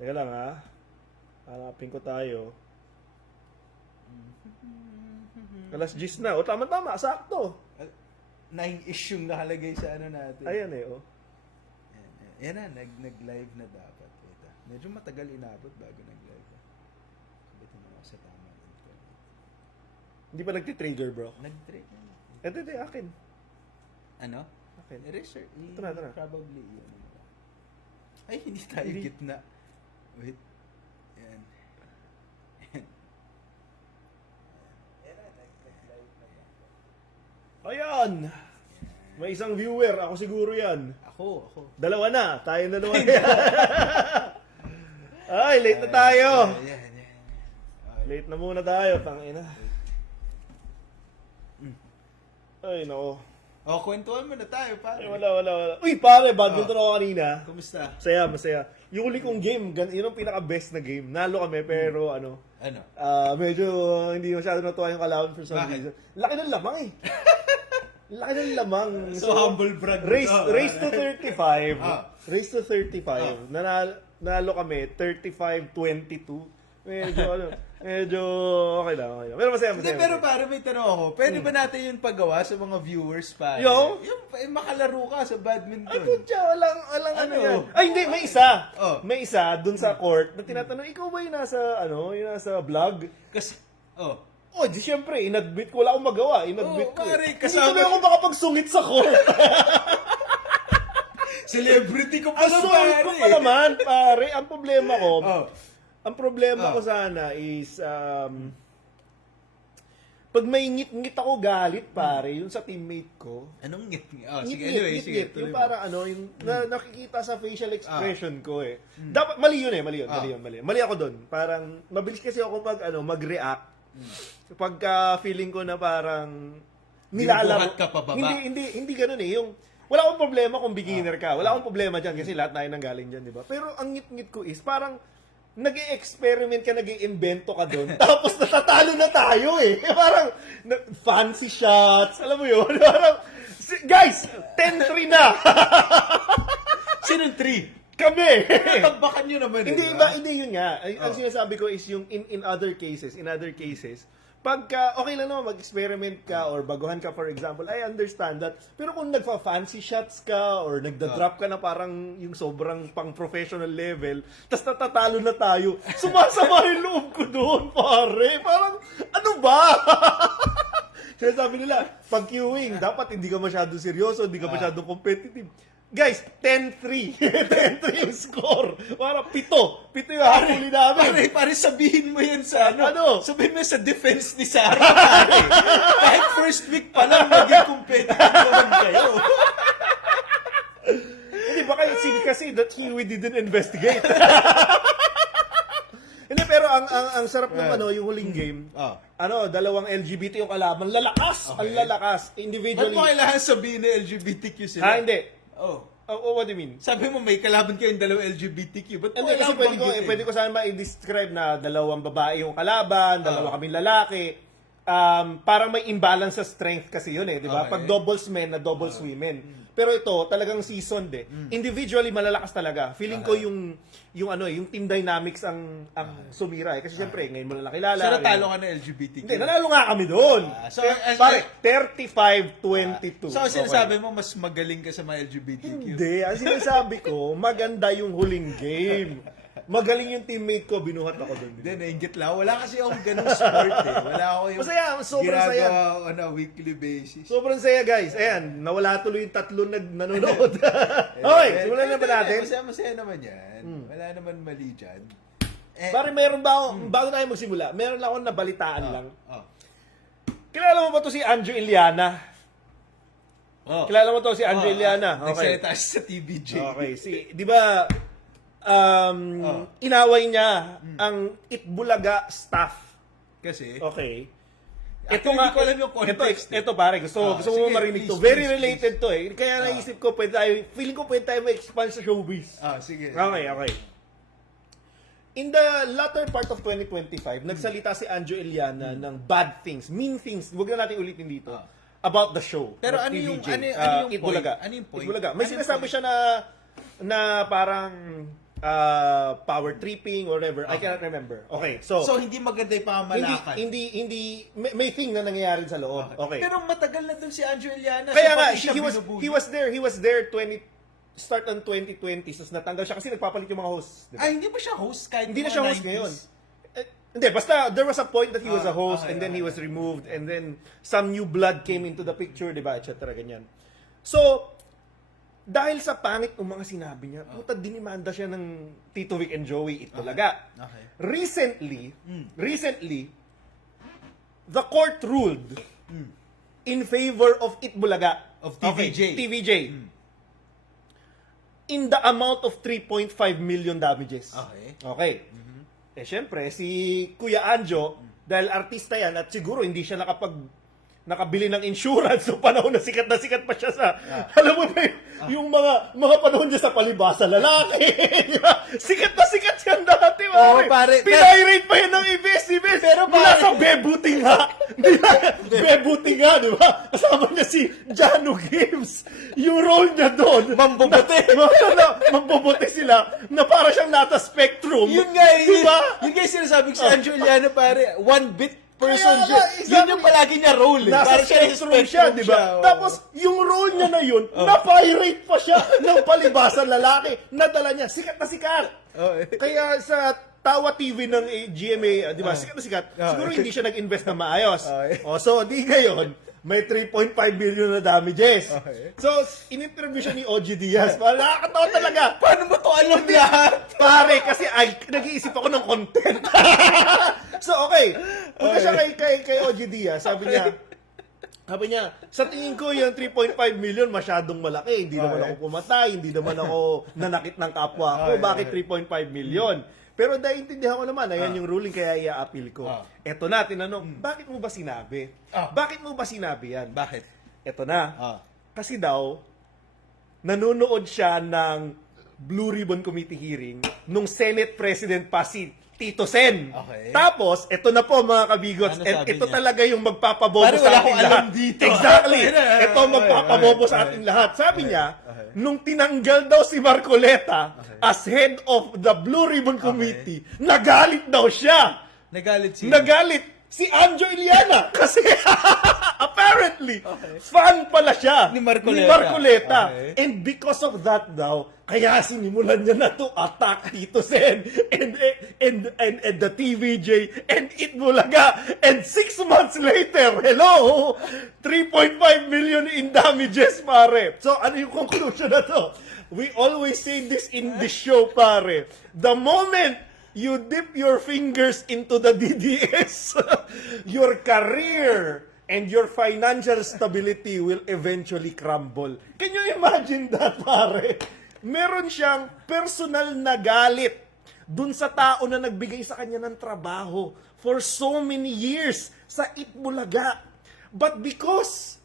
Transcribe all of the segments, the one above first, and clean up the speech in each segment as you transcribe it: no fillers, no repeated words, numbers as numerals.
Teka lang ha. Hanapin ko tayo. Alas 10 na. O tama-tama. Sakto. 9-ish yung nakalagay sa ano natin. Ayan eh. Oh. Yan na, nag-live na dapat. Wait, medyo matagal inabot bago nag-live. Sabitin mo ako sa tama. Hindi pa nagtitrigger bro. Nag-trade na. Ito, akin. Ano? Akin. Eraser. Ito na. Probably yun. Ay, hindi tayo Hindi. gitna. Wait. Yan. Ayan. May isang viewer. Ako siguro yan. Ako. Dalawa na. Tayo na naman. Ay, late na tayo. Yan. Late na muna tayo. Tangina. Ay, nako. Kwentuhan mo na tayo, pare. Ay, wala. Uy, pare, badminton ako kanina. Kumusta? Masaya. Yung huli kong game, yun ang pinaka-best na game. Nalo kami, pero Ano? medyo hindi masyado natuwa yung kalaban for some Bakit? reason. Laki ng lamang eh. Laki ng lamang. So, humble brag. Race to 35. Ah. Race to 35. Nanalo kami, 35-22. Medyo okay lang. Pero masaya. Hindi, pero para may tanong ako, pwede ba natin yung paggawa sa mga viewers pa? Yo? Yung makalaro ka sa badminton. Ay, putya, walang ano Ano? yan. Ay, hindi, may isa. Oh. May isa dun sa court na tinatanong, ikaw ba yung nasa vlog? Kasi, Oh, di syempre, inadmit ko, wala akong magawa. Inadmit Oh, ko. pare, Hindi kasama- ko na ako makapagsungit sa court. celebrity ko pa Ang sungit ko pa naman, pare. Ang problema ko, ang problema ko sana is, pag may ngit-ngit ako galit, pare, yun sa teammate ko. Anong ngit? Sige, anyway, sige. Ngit-ngit. Yung tuloy mo. para yung nakikita sa facial expression ko eh. Dapat, mali yun. Mali ako doon. Parang, mabilis kasi ako mag-react. Pagka feeling ko na parang, Binubuhat ka pababa. Hindi ganun eh. Yung, wala akong problema kung beginner ka. Wala akong problema dyan kasi lahat tayo nanggaling dyan, di ba? Pero ang ngit-ngit ko is parang, nag-i-experiment ka, nag-i-invento ka doon, tapos natatalo na tayo eh. Parang, fancy shots, alam mo yun? Parang, guys, 10-3 na. Sinong 3? Kami. Tagbakan nyo naman Hindi yun nga. Ang sinasabi ko is yung in other cases, pagka, okay lang naman mag-experiment ka or baguhan ka, for example, I understand that. Pero kung nagfa-fancy shots ka or nagda-drop ka na parang yung sobrang pang-professional level, tas natatalo na tayo, sumasama yung loob ko doon, pare. Parang, ano ba? Sinasabi nila, pag queuing, dapat hindi ka masyado seryoso, hindi ka masyado competitive. Guys, 10-3. 10-3 yung score. Para 7 yung hahuli namin. Pare, sabihin mo yan sa Ano? Sabihin mo sa defense ni Sarah, pare. Kahit first week pa lang, naging competitive naman kayo. Hindi, baka kasi that Huey didn't investigate. Hindi, pero ang sarap ng yung huling game, dalawang LGBT yung kalaban. Lalakas! Ang lalakas. Ba't Individually. mo kailangan sabihin na LGBTQ sila? Hindi. Oh. What do you mean? Sabi mo may kalaban kayong dalawang LGBTQ. Ba't mo Hindi, kasi kailangan pwede ko sana ma-describe na dalawang babae yung kalaban, dalawa kaming lalaki. Parang may imbalance sa strength kasi yun eh, di ba? Okay. Pag doubles men na doubles women. Pero ito, talagang seasoned eh. Individually, malalakas talaga. Feeling ko yung team dynamics ang sumira eh. Kasi syempre, ngayon mo lang nakilala. So natalo ka na LGBTQ? Hindi, nanalo nga kami doon. So, Pare, 35-22. So sinasabi mo mas magaling ka sa mga LGBTQ? Hindi, ang sinasabi ko, maganda yung huling game. Magaling yung teammate ko, binuhat ako doon. Hindi, nainggit lang. Wala kasi akong ganung sport eh. Wala ako yung Masaya, sobrang saya. ginagawa on a weekly basis. Sobrang saya guys. Ayan, nawala tuloy yung tatlo nanonood. Okay, simulan na ba natin? Masaya naman yan. Wala naman mali dyan. Pare, meron ba ako, bago tayo magsimula, meron lang akong nabalitaan lang. Oh. Kilala mo ba to si Anjo Iliana? Oh. Kilala mo to si Anjo Iliana? Okay. Nagsalita siya sa TVJ. Okay, di ba, inaway niya ang Itbulaga staff. Kasi, Okay. Actually, hindi ko alam yung context. Ito pare, gusto mo sige, marinig to. please, Very please, related to eh. Kaya naisip ko, feeling ko pwede tayo ma-expand sa showbiz. sige. Okay. In the latter part of 2025, nagsalita si Anjo Iliana ng bad things, mean things, huwag na natin ulitin dito, about the show. Pero ng ano yung- TVJ, ano yung Itbulaga. point? Ano yung point? Itbulaga. May Ano yung sinasabi point? siya na parang power tripping or whatever. I cannot remember. Okay, so hindi maganda yung pamamalakan. hindi may thing na nangyayari sa loob. Okay. Pero matagal na dun si Andrew Iliana. Kaya so nga, pati siya binubuhay. he was there start on 2020, so natanggal siya kasi nagpapalit yung mga hosts. Diba? Hindi ba siya host kahit Hindi na mga siya host 90s? ngayon. Hindi, basta there was a point that he was a host okay, and then he okay. was removed and then some new blood came into the picture, di ba, etc. ganyan. So, dahil sa pangit ng mga sinabi niya, puta dinimanda siya ng Tito Vic and Joey, ito talaga. Okay. Recently, the court ruled in favor of Itbulaga. Of TVJ. TVJ. In the amount of 3.5 million damages. Okay. Eh, syempre, si Kuya Anjo, dahil artista yan, at siguro hindi siya nakabili ng insurance so panahon na sikat pa siya sa alam mo ba yung mga panahon niya sa palibasa lalaki. sikat yan dati, pare. Pinirate pa yan ng ABS-CBN pero mula sa Bebuting nga di ba, kasama niya si Jano Gibbs, yung role niya doon mambobote sila na para siyang nata spectrum, Yun nga, diba? yun nga yung sinasabi ko si Andrew Iliana, pare. One bit person Kaya siya. nga, Yun exactly. yung palagi niya role. Nasa Para siya spectrum siya, di ba? Tapos, yung role niya na yun, na-pirate pa siya ng palibasa lalaki. Nadala niya, sikat na sikat. Kaya sa Tawa TV ng GMA, di ba, sikat na sikat, siguro hindi siya nag-invest na maayos. So, di ngayon, may 3.5 billion na damages. So, in-interview siya ni OG Diaz. Nakakatawa talaga. Paano mo to alam lahat? Pare, kasi nag-iisip ako ng content. So, okay. Punta siya kay OG Diaz. Sabi niya, sa tingin ko yung 3.5 million masyadong malaki. Hindi naman ako pumatay, hindi naman ako nanakit ng kapwa ko. Bakit 3.5 million? Pero dahil intindihan ko naman, ayan yung ruling kaya i-appeal ko. Eto na, tinanong, bakit mo ba sinabi? Bakit mo ba sinabi yan? Bakit? Eto na. Kasi daw, nanonood siya ng Blue Ribbon Committee hearing nung Senate President pa si Tito Sen. Okay. Tapos, ito na po mga kabigots. Ano And sabi ito niya? talaga yung magpapabobo Parang sa wala ating akong alam lahat. dito. Exactly. Okay. Ito ang magpapabobo sa ating lahat. Sabi niya, nung tinanggal daw si Marcoleta as head of the Blue Ribbon Committee, nagalit daw siya. Nagalit si Anjo Iliana kasi apparently fan pala siya Ni Marcoleta. Okay. And because of that daw, kaya sinimulan niya na to attack Tito Sen and the TVJ and Itbulaga. And 6 months later, hello, 3.5 million in damages, pare. So ano yung conclusion na to? We always say this in this show, pare. The moment you dip your fingers into the DDS, your career and your financial stability will eventually crumble. Can you imagine that, pare? Meron siyang personal na galit dun sa tao na nagbigay sa kanya ng trabaho for so many years sa Itbulaga. But because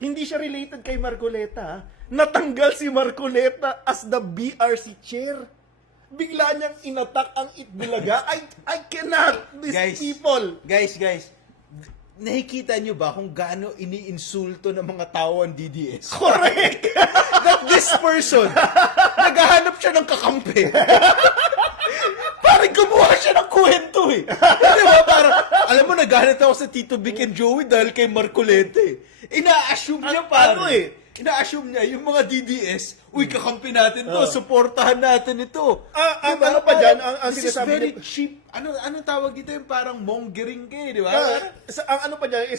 hindi siya related kay Marcoleta, natanggal si Marcoleta as the BRC chair. Bigla niyang inattack ang Itbulaga. I cannot. These people. Guys. Nakikita niyo ba kung gaano iniinsulto ng mga tao ang DDS? Correct. That this person, naghahanap siya ng kakampi. Parang gumawa siya ng kwento eh. Di ba? Parang, alam mo, nagalit ako sa Tito Vic and Joey dahil kay Marcolete. Ina-assume niya ina-assume niya, yung mga DDS, uy, kakampi natin to, suportahan natin ito. Ano pa dyan? Ang this is sinasabi very nito- cheap. Anong tawag dito yung parang mongering ka di ba? Ang ano pa dyan,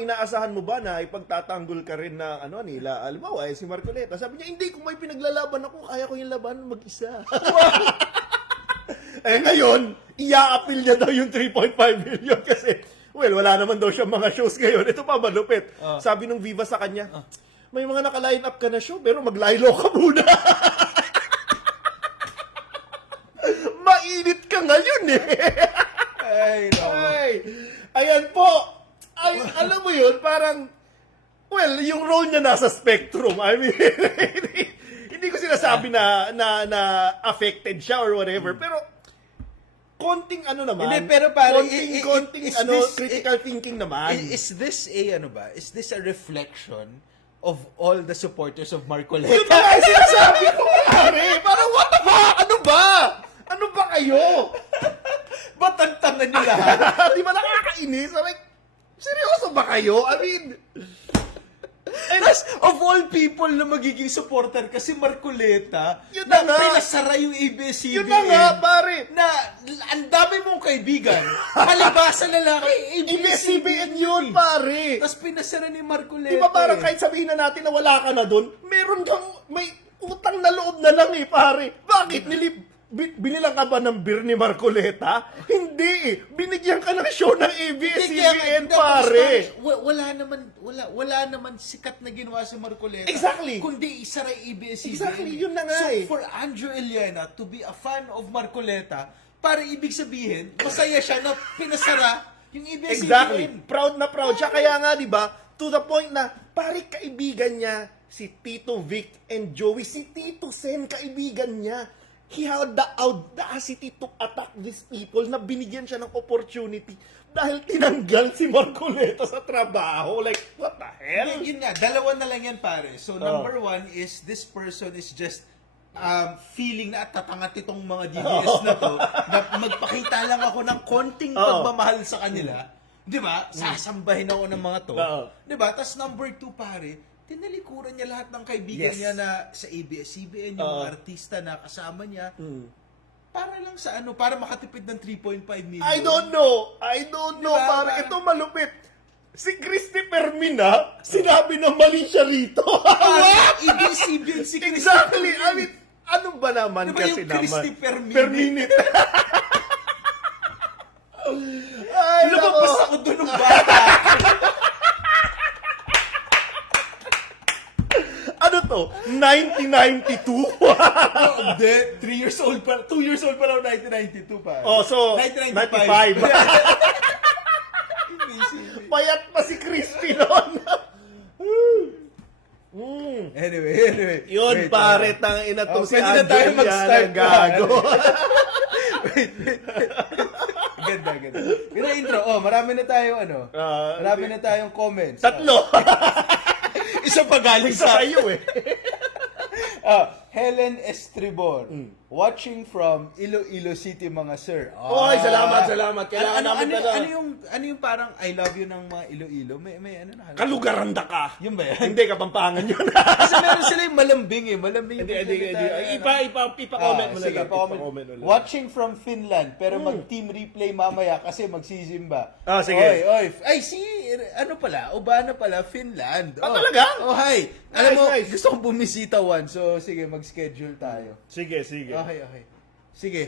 inaasahan mo ba na ipagtatanggol ka rin na nila? Halimbawa, si Marcoleta. Sabi niya, hindi, kung may pinaglalaban ako, kaya ko yung laban mag-isa. Ngayon, i-a-appeal niya daw yung 3.5 million kasi, wala naman daw siya mga shows ngayon. Ito pa, malupit. Sabi nung Viva sa kanya, may mga naka-line up ka na show, pero mag-lilo ka muna. Mainit ka ngayon eh. Ayan po. Alam mo yun, parang, yung role niya nasa spectrum. I mean, hindi ko sinasabi na affected siya or whatever, pero konting naman. Hindi, pero parang, konting critical thinking naman. Is this a reflection of all the supporters of Marcoleta? Yung mga sinasabi ko, pare, parang what the fuck? Anong lahat. Di ba nakakainis? Like, seryoso ba kayo? I mean, Tapos, of all people na magiging supporter kasi Marcoleta, Yun na na nga. pinasara yung ABS-CBN. yun na nga, pare. Na ang dami mong kaibigan, palibasa na lang kay ABS-CBN yun, pare. Tapos pinasara ni Marcoleta. Di ba parang eh. kahit sabihin na natin na wala ka na doon, meron kang, may utang na loob na lang pare. Bakit? Binilang ka ba ng beer ni Marcoleta? Hindi Binigyan ka ng show ng ABS-CBN, pare. Wala naman sikat na ginawa si Marcoleta. Exactly. Kundi isara yung ABS-CBN. Exactly, yun na nga So, eh. for Andrew Eliana to be a fan of Marcoleta, para ibig sabihin, masaya siya na pinasara yung ABS-CBN. Exactly. Proud na proud siya. Kaya nga, di ba, to the point na, pare, kaibigan niya, si Tito Vic and Joey, si Tito Sen, kaibigan niya. He had the audacity to attack these people na binigyan siya ng opportunity dahil tinanggal si Marcoleta sa trabaho. Like, what the hell? Yun nga, dalawa na lang yan pare. So number one is this person is just feeling na tatangat itong mga DDS na to na magpakita lang ako ng konting pagmamahal sa kanila. Di ba? Sasambahin ako ng mga to. Di ba? Tapos number two pare, tinalikuran niya lahat ng kaibigan Yes. niya na sa ABS-CBN, yung mga artista na kasama niya. Para lang sa ano, para makatipid ng 3.5 million. I don't know, Diba, pare. parang- Ito malupit. Si Christy Fermina, sinabi na mali siya rito. What? ABS-CBN si Christy Exactly. Fermin. I mean, ano ba naman Diba kasi yung naman? Christy Fermin? Per minute. Ay, Lumabas nako. ako doon ng bata. Ano to? 1992? Hindi, 3 years old pa, 2 years old pa lang 1992 pa. Oh, so, 1995. 95. Payat pa si Christy noon. Anyway. Yun, Wait, pare, tangina to si pwede na tayo Andel mag-start yan, gago. Ganda. Ganda intro. Oh, marami na tayo marami na tayong comments. Tatlo. Isa pa galing Isa sa sa'yo eh. Helen Estribor. Watching from Iloilo City, mga sir. Oy, salamat. Kailangan namin ano yung parang I love you ng mga Iloilo? May ano na? Kalugaranda ka. Yun ba yan? Hindi, Kapampangan yun. Kasi meron sila yung malambing eh. Malambing yung Hindi. salita. Ipa-comment mo na Sige, lang. pa-comment. Ipa-comment mo lang. Watching from Finland, pero mag-team replay mamaya kasi magsisimba. Sige. Oy. Ay, ano pala? Obana pala, Finland. Talaga? Oh, hi. Alam mo, Nice. gusto kong bumisita once. So, sige, mag-schedule tayo. Sige. Okay. Sige.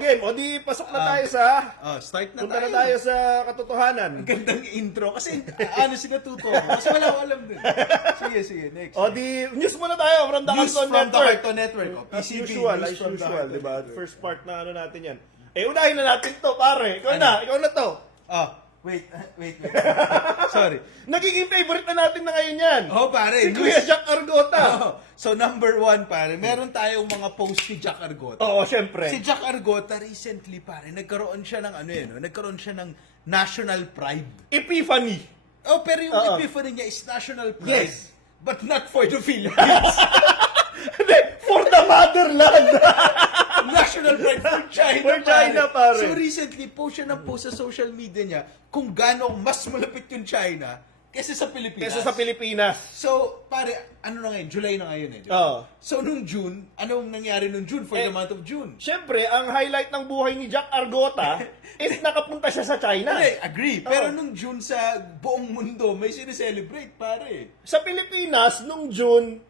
Game. O di, pasok na tayo sa... Start na Punta tayo. na tayo sa katotohanan. Gandang intro. Kasi, natuto ko. Kasi wala ko alam din. Sige, next. O di, news muna tayo from the News Cartoon from the Network. Cartoon Network. Oh, As PCB, usual, news from the Cartoon diba? Network. First part na ano natin yan. Unahin na natin to, pare. Ikaw na to. Wait. Sorry. Nagiging favorite na natin na ngayon yan. Pare. Si Kuya Jack Argota. So, number one, pare, meron tayong mga post ni Jack Argota. Oo, syempre. Si Jack Argota, recently, pare, nagkaroon siya ng nagkaroon siya ng national pride. Epiphany. Pero yung epiphany niya is national pride. Yes. But not for the Philippines. Hindi, for the motherland. National pride for China, For China, pare. So recently, post siya ng post sa social media niya kung gaano mas malapit yung China kaysa sa Pilipinas. Kesa sa Pilipinas. So, pare, ano na ngayon? July na ngayon eh. Di ba? Oo. So, nung June, anong nangyari nung June for the month of June? Syempre, ang highlight ng buhay ni Jack Argota is nakapunta siya sa China. Pare, agree. Pero nung June sa buong mundo, may sineselebrate, pare. Sa Pilipinas, nung June,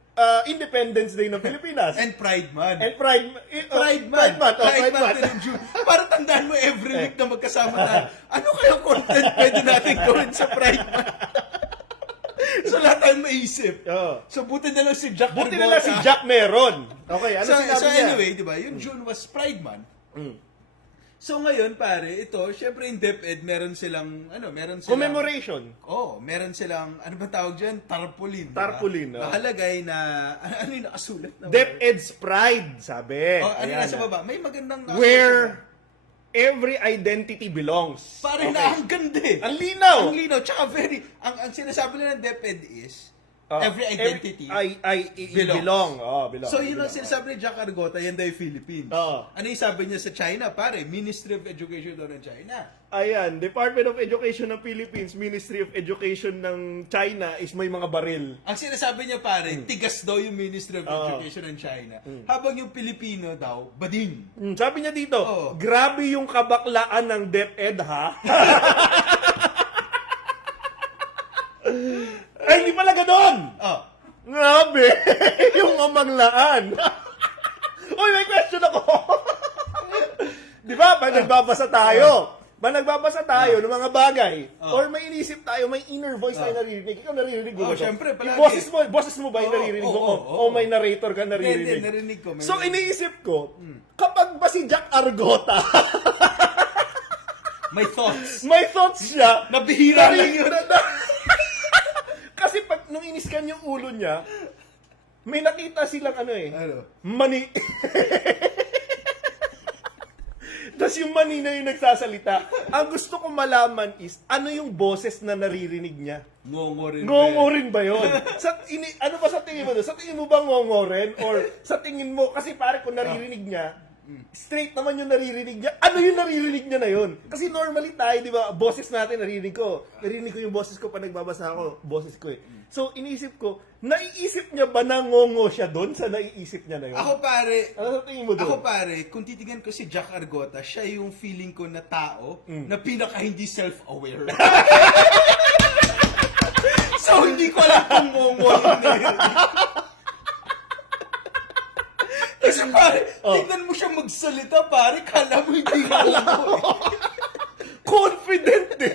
Independence Day ng Pilipinas. And Pride Month. And Pride Month. Pride Month din yung June. Para tandaan mo every week na magkasama tayo. Ano kayang content pwede natin gawin sa Pride Month? So, lahat tayong maisip. Oo. So, buti na lang si Jack Buti Argota. na lang si Jack meron. Okay, ano So sinabi niya? anyway, di ba, yung June was Pride Month. So ngayon, pare, ito, syempre in DepEd, meron silang Commemoration. meron silang, ano ba tawag dyan? Tarpaulin. Diba? Tarpaulin, Nakalagay na, ano yung nakasulat na? DepEd's Pride, sabi. Ano Ayan nasa na. baba? May magandang nakasulat. Where every identity belongs. Pare na, ang ganda eh. Ang linaw. Ang linaw. Tsaka ang sinasabi nila ng DepEd is, Every identity belong. Belong. So, yun ang sinasabi ni Jack Argota, yan daw yung Philippines. Oo. Ano yung sabi niya sa China, pare? Ministry of Education daw ng China. Ayan, Department of Education ng Philippines, Ministry of Education ng China is may mga baril. Ang sinasabi niya, pare, tigas daw yung Ministry of Education ng China. Habang yung Pilipino daw, bading. Sabi niya dito, Oo. grabe yung kabaklaan ng DepEd, ha? Ay, hindi pala ganun! Oh. Grabe! yung amanglaan. Uy, may question ako! Di ba, pag nagbabasa tayo, ng mga bagay, or may inisip tayo, may inner voice tayo naririnig. Ikaw naririnig mo ba? ito? Syempre, palagi. Yung boses mo ba yung naririnig mo? O may narrator ka naririnig? Hindi, narinig ko. So, iniisip ko, kapag ba si Jack Argota, may thoughts. may thoughts siya, Nabihira lang yun. Kasi pag nung iniskan yung ulo niya, may nakita silang Ano? mani. Tapos yung mani na yung nagsasalita. Ang gusto ko malaman is, ano yung boses na naririnig niya? Ngongo rin. Ngongo rin ba yun? Ano ba sa tingin mo doon? Sa tingin mo ba ngongo rin? Or sa tingin mo, kasi pare kung naririnig niya, straight naman yung naririnig niya. Ano yung naririnig niya na yun? Kasi normally tayo, di ba, boses natin naririnig ko. Narinig ko yung boses ko pag nagbabasa ako, boses ko eh. So, iniisip ko, naiisip niya ba na ngongo siya doon sa naiisip niya na yun? Ako pare, Ano sa tingin mo doon? Ako pare, kung titingnan ko si Jack Argota, siya yung feeling ko na tao na pinaka hindi self-aware. So hindi ko alam kung ngongo yun eh. Kasi pare, tignan mo siya magsalita pare, kala mo hindi ngongo eh. Confident eh!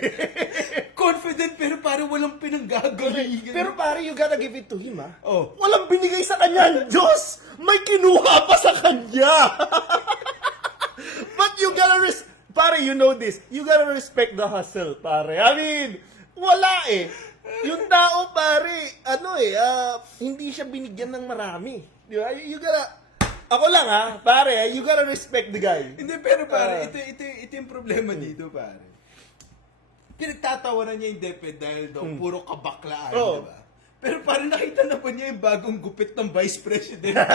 Confident pero pare walang pinanggagalingan. Pero pare, you gotta give it to him, ha? Oh. Walang binigay sa kanya, Diyos! May kinuha pa sa kanya! But you gotta pare, you know this, you gotta respect the hustle, pare. I mean, wala eh. Yung tao, pare, hindi siya binigyan ng marami. Di ba? You gotta, ako lang ha, pare, you gotta respect the guy. Hindi, pero pare, ito yung problema dito, pare. Pinagtatawanan niya yung DepEd dahil daw puro kabaklaan, Oo. di ba? Pero parang nakita na ba niya yung bagong gupit ng Vice President? I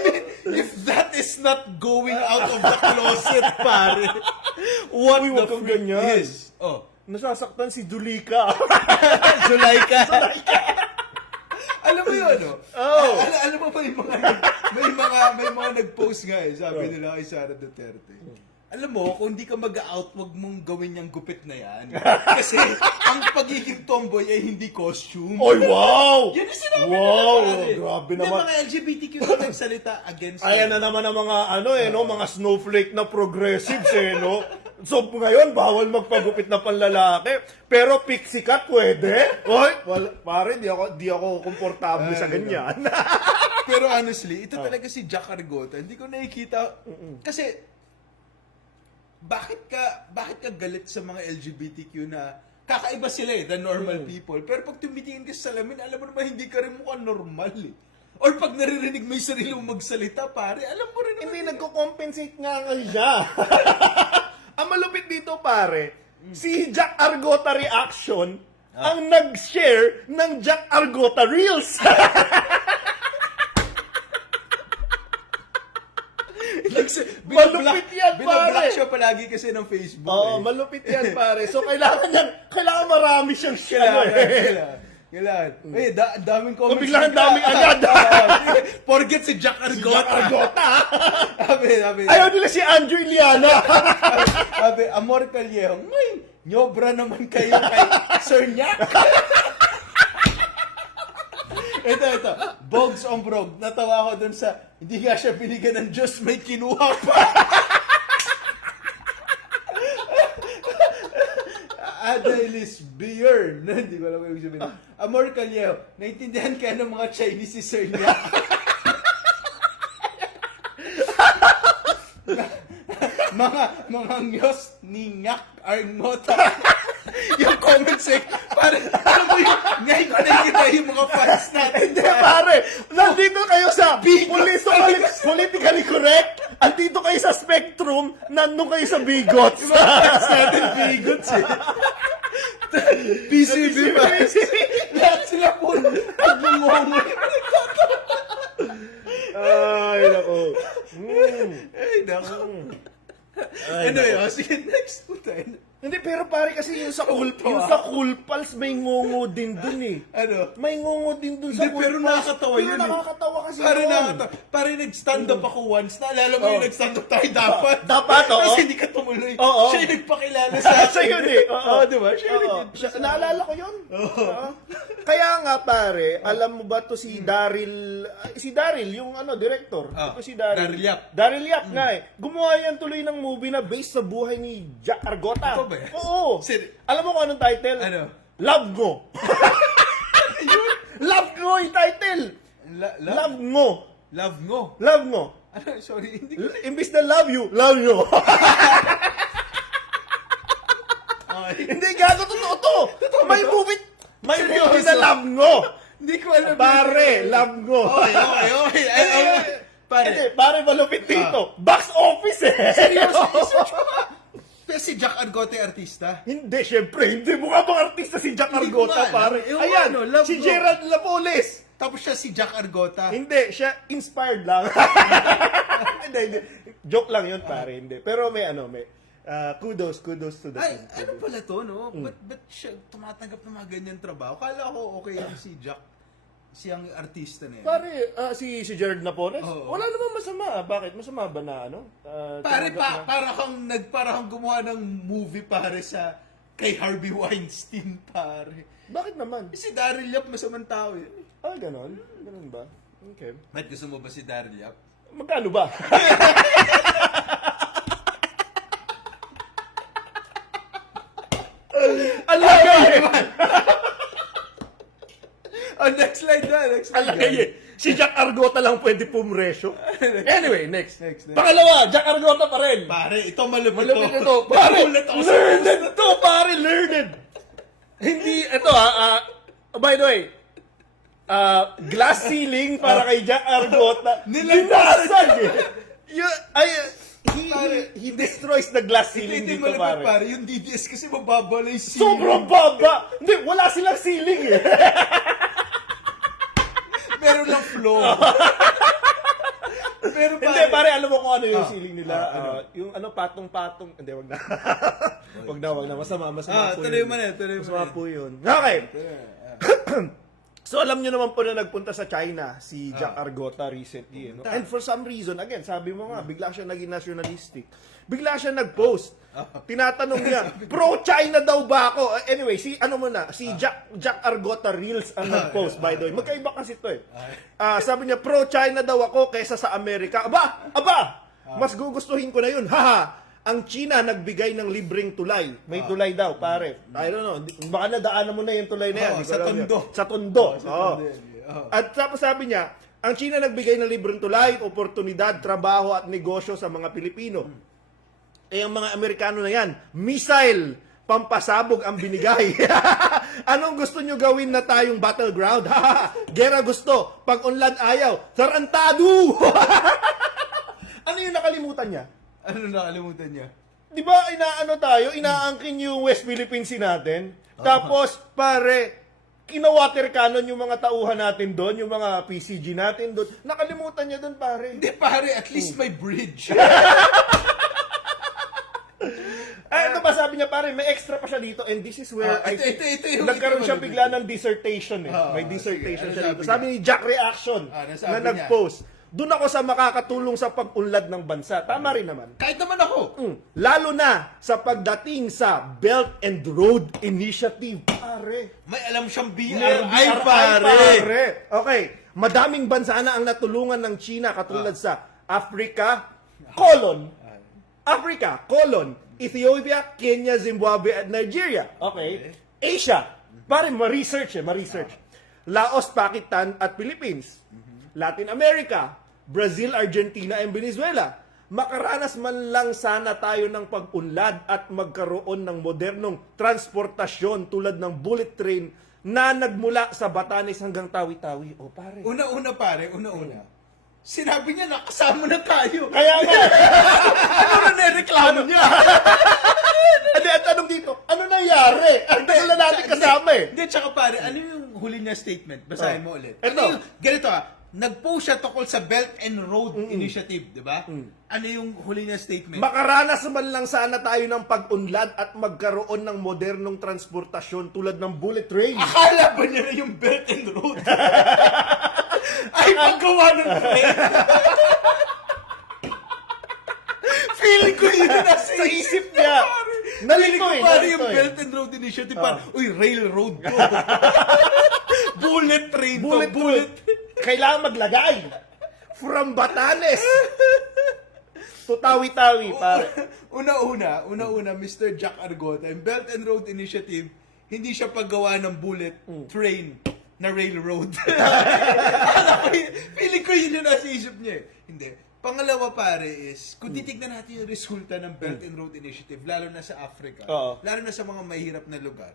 mean, if that is not going out of the closet, pare, what Uy, the wag kang frick ganyan. is? Oh, Nasasaktan si Julika. Zulaika. Alam mo yun, no? Oh. Alam mo ba yung may mga nag-post nga eh, sabi nila kay Sara Duterte. Alam mo, kung hindi ka mag-out, wag mong gawin yung gupit na yan. Kasi ang pagiging tomboy ay hindi costume. Oy, wow! Yun yung sinabi Wow! nila, pare. Grabe May naman. mga LGBTQ na nagsalita against Ayan na naman ang mga, mga snowflake na progressives no? So, ngayon, bawal magpagupit na panlalaki. Pero pixie cut, pwede? Oy, pare, di ako komportable sa ganyan. Pero honestly, ito talaga si Jack Argota. Hindi ko nakikita, kasi, bakit ka galit sa mga LGBTQ na kakaiba sila eh, the normal people. Pero pag tumitingin ka sa salamin, alam mo naman, hindi ka rin mukhang normal eh. Or pag naririnig mo yung sarili mo magsalita, pare, alam mo rin naman. Hindi, nagko-compensate nga siya. Ang malupit dito, pare, si Jack Argota Reaction ang nag-share ng Jack Argota Reels. Malupit yan, pare. Binablock siya palagi kasi ng Facebook Oo, eh. malupit yan, pare. So, kailangan marami siyang share. Kailangan. Eh, daming comments. Biglang daming agad. Forget si Jack Argota. Sabi. Ayaw nila si Andrew Iliana. Sabi, Amor Callejo, nyobra naman kayo kay Sir Nyak. Ito. Bogs on Brog. Natawa ako dun sa, hindi nga siya binigyan ng Diyos, may kinuha pa. Adelis Beer. Hindi ko alam kung ibig sabihin. Amor Callejo, naintindihan ka ng mga Chinese si Sir Nyak. mga nyos ni Nyak Arngota. Yung comments eh, parang, alam mo yung, ngayon ko nakikita yung mga fans natin. Hindi, pare. Nandito kayo sa politically correct. Andito kayo sa spectrum. Nandun kayo sa bigots. Mga fans natin, bigots eh. PCB fans. Lahat sila po. Nagmumongo. Ay, nako. Ay, naku. Anyway, sige, next po tayo. Hindi, pero pare kasi yung sa cool, pa. yung sa Cool Pals may ngongo din dun eh. Ano? May ngongo din dun sa Hindi, Cool pero Pals. nakakatawa Pero yun eh. nakakatawa kasi Parang yun. nakakatawa. Parang nag-stand up ako once. Naalala mo yung nag-stand up tayo dapat. Dapat, oo. Kasi hindi ka tumuloy. Oo. Siya yung nagpakilala sa akin. Siya yun eh. Oo, Oo, di ba? Siya yung Oo. nag- Naalala ko yun. Oo. Kaya nga pare, alam mo ba to si Daryl, yung director. Ah, Ito si Daryl. Daryl Yap. Daryl Yap nga eh. Gumawa yan tuloy ng movie na based sa buhay ni Jack Argota. Ito ba yan? Oo. Sir- Alam mo kung anong title? Ano? Love Ngo. Love Ngo yung title. Love Ngo. Love ngo. Love Ngo. Ano, sorry, hindi ko. Imbis na love you, love you. Hindi, gago, totoo to. May movie Seryoso? na love ngo. Hindi ko alam. Pare, love ngo. Okay. Pare. Hindi, pare, malupit dito. Box office eh. Seryoso, i-search mo nga. Pero si Jack Argote artista. Hindi, syempre, hindi mukha bang artista si Jack Hindi ko Argota, nga alam. pare. Ewan, Ayan, ano, love si ngo. Gerald Lapoles. Tapos siya si Jack Argota. Hindi, siya inspired lang. Hindi. Joke lang yun, pare. Hindi. Pero may kudos to the Ay, team. ano pala to, no? Ba't siya tumatanggap ng mga ganyan trabaho? Kala ko okay yung si Jack. Siyang artista na yan. Pare, si Gerald Napoles, Oo. wala namang masama. Bakit? Masama ba na Pare, tumanggap na- para kang gumawa ng movie pare sa kay Harvey Weinstein, pare. Bakit naman? Si Daryl Yap, masamang tao yun. Ah, ganon? Ganon ba? Okay. Ba't gusto mo ba si Daryl Yap? Magkano ba? Ang lagay eh! Next slide na, next Ang slide. lagay eh! Si Jack Argota lang pwede pumresyo. Anyway, next. Next. Pangalawa, Jack Argota pa rin. Pare, ito malupit Malapit ito. Pare, Nagulat ako sa learned to, pare, learned. Hindi, ito by the way, glass ceiling para kay Jack Argota. Binasag eh. He destroys the glass ceiling Hindi dito, malupit, pare. pare. Yung DDS kasi mababala yung ceiling. Sobrang baba. Hindi, wala silang ceiling eh. Meron lang floor. Pero pare, Hindi, pare, alam mo kung ano yung ceiling nila. Yung patong-patong. Hindi, wag na. wag na. Masama po tuloy yun. mo na, tuloy mo Masama na. po yun. Okay. So, alam nyo naman po na nagpunta sa China si Jack Argota recently. No? And for some reason, again, sabi mo nga, bigla siya naging nationalistic. Bigla siya nag-post. Tinatanong niya, pro-China daw ba ako? Anyway, si Jack Argota Reels ang nag-post, by the way. Magkaiba kasi ito eh. Sabi niya, pro-China daw ako kaysa sa Amerika. Aba! Mas gugustuhin ko na yun. Haha! Ang China nagbigay ng libreng tulay. May tulay daw, pare. I don't know. Baka nadaanan mo na yung tulay na yan. Di ko sa alam Tondo. yan. Sa Tondo. Sa Oo. Tondo yan. Oo. At tapos sabi niya, ang China nagbigay ng libreng tulay, oportunidad, trabaho at negosyo sa mga Pilipino. Eh, ang mga Amerikano na yan, missile, pampasabog ang binigay. Anong gusto nyo gawin na tayong battleground? Gera gusto, pag unlad ayaw, tarantado! Ano yung nakalimutan niya? Ano nakalimutan niya? Di ba inaangkin yung West Philippine Sea natin? Tapos, pare, kina-water cannon yung mga tauhan natin doon, yung mga PCG natin doon. Nakalimutan niya doon, pare. Hindi pare, at least may bridge. Ito pa sabi niya, pare, may extra pa siya dito and this is where I think ito yung nagkaroon siya ito bigla ng dissertation eh. May dissertation sige, siya ano dito. sabi Sabi ni Jack Reaction nasabi na niya? nag-post. Doon ako sa makakatulong sa pag-unlad ng bansa. Tama rin naman. Kahit naman ako. Lalo na sa pagdating sa Belt and Road Initiative. Pare. May alam siyang BRI, BRI, pare. Okay. Madaming bansa na ang natulungan ng China katulad sa Africa, Ethiopia, Kenya, Zimbabwe, at Nigeria. Okay. Asia. Pare, ma-research. Laos, Pakistan, at Philippines. Latin America, Brazil, Argentina, and Venezuela. Makaranas man lang sana tayo ng pag-unlad at magkaroon ng modernong transportasyon tulad ng bullet train na nagmula sa Batanes hanggang Tawi-Tawi. O pare. Una-una pare, Sinabi niya, nakasama na tayo. Kaya nga, Ano na nireklamo niya? at tanong dito, ano nangyari? Ang tagal na natin kasama eh. Hindi, tsaka pare, ano yung huli niya statement? Basahin mo ulit. Ito. Ano yung, ganito nag-post siya tungkol sa Belt and Road Initiative, di ba? Ano yung huli niya statement? Makaranas man lang sana tayo ng pag-unlad at magkaroon ng modernong transportasyon tulad ng bullet train. Akala ba niya na yung Belt and Road? Ay, paggawa ng train. Feeling ko yun na sa Sa isip niya. Feeling ko pare yung Nalito eh. Belt and Road Initiative. Parang, uy, railroad to. Bullet train to. Bullet. Kailangan maglagay. From Batanes to Tawi-Tawi, pare. Una-una, Mr. Jack Argota, yung Belt and Road Initiative, hindi siya paggawa ng bullet train na railroad. Feeling ko yun yung nasa isip niya eh. Hindi. Pangalawa pare is, kung titignan natin yung resulta ng Belt and Road Initiative, lalo na sa Africa, Oo. lalo na sa mga mahirap na lugar,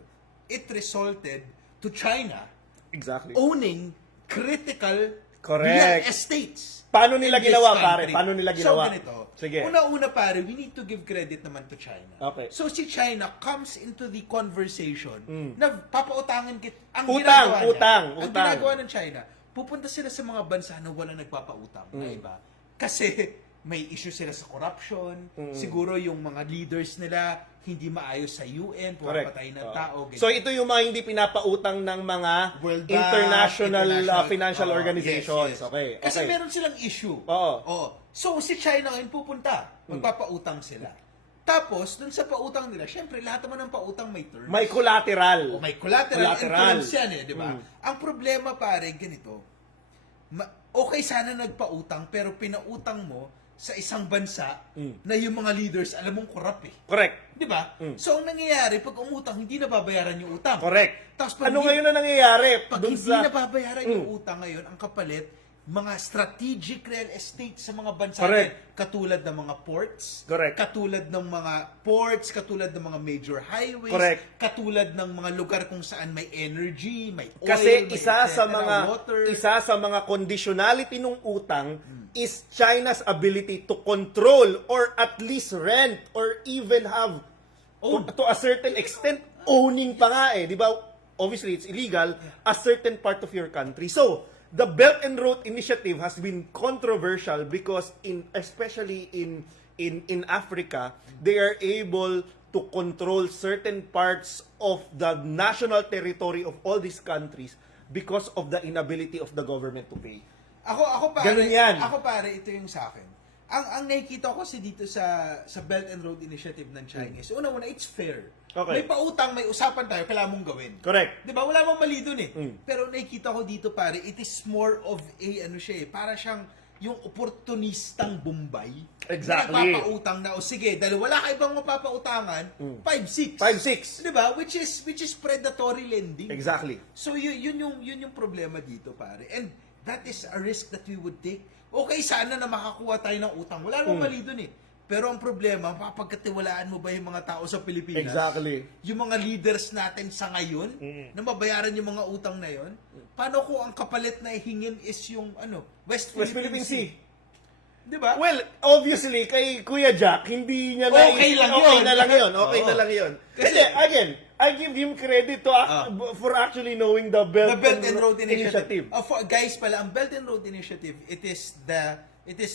it resulted to China Exactly. owning critical Correct. real estates. Paano nila in this ginawa, country. pare? Paano nila ginawa? So, ganito. Sige. Una-una, pare, we need to give credit naman to China. Okay. So, si China comes into the conversation na papautangan ang Utang, ginagawa niya. utang. Ang ginagawa ng China, pupunta sila sa mga bansa na wala nagpapautang na iba. Kasi may issue sila sa corruption, siguro yung mga leaders nila hindi maayos sa UN, pumapatay ng tao. Ganyan. So ito yung mga hindi pinapautang ng mga World Bank, international financial oo, organizations. yes, yes. Okay. Kasi okay. meron silang issue. Oo. So, si China ngayon pupunta. Magpapautang sila. Tapos, dun sa pautang nila, syempre, lahat naman ng pautang may terms. May collateral. O may collateral and terms yan eh, di ba? Mm. Ang problema, pare, ganito. Okay sana nagpautang, pero pinautang mo sa isang bansa na yung mga leaders, alam mong corrupt eh. Correct. Di ba? So, ang nangyayari, pag umutang, hindi nababayaran yung utang. Correct. Tapos pag Ano hindi- ngayon na nangyayari? Pag Dun hindi sa- nababayaran yung utang ngayon, ang kapalit, mga strategic real estate sa mga bansa Correct. natin, katulad ng mga ports, Correct. katulad ng mga ports, katulad ng mga major highways, Correct. katulad ng mga lugar kung saan may energy, may oil, Kasi may isa sa etc., mga water. conditionality ng utang is China's ability to control or at least rent or even have to a certain extent owning pa nga eh, 'di ba? Obviously it's illegal a certain part of your country. So, the Belt and Road Initiative has been controversial because especially in Africa, they are able to control certain parts of the national territory of all these countries because of the inability of the government to pay. Ako pare, Ganun yan. Ako pare, ito yung sa akin. Ang nakikita ko kasi dito sa Belt and Road Initiative ng Chinese, una-una, it's fair. Okay. May pautang, may usapan tayo, kailangan mong gawin. Correct. Di ba? Wala mong mali dun eh. Pero nakikita ko dito pare, it is more of a, ano siya eh, para siyang yung oportunistang Bombay. Exactly. Na nagpapautang na, o sige, dahil wala ka ibang mapapautangan, 5-6. 5-6. Di ba? Which is predatory lending. Exactly. So yun yung problema dito pare. And that is a risk that we would take. Okay sana na makakuha tayo ng utang. Wala namang mali dun eh. Pero ang problema, mapapagkatiwalaan mo ba yung mga tao sa Pilipinas? Exactly. Yung mga leaders natin sa ngayon, na mabayaran yung mga utang na yon? Paano kung ang kapalit na hingin is yung West Philippine Sea? Di ba? Well, obviously, kay Kuya Jack, hindi niya Okay lang yun. Okay na lang yun. Okay Oo. na lang yun. Kasi- Kasi, again, I give him credit for actually knowing the Belt, The Belt and Road Initiative. Initiative. Guys pala, ang Belt and Road Initiative, it is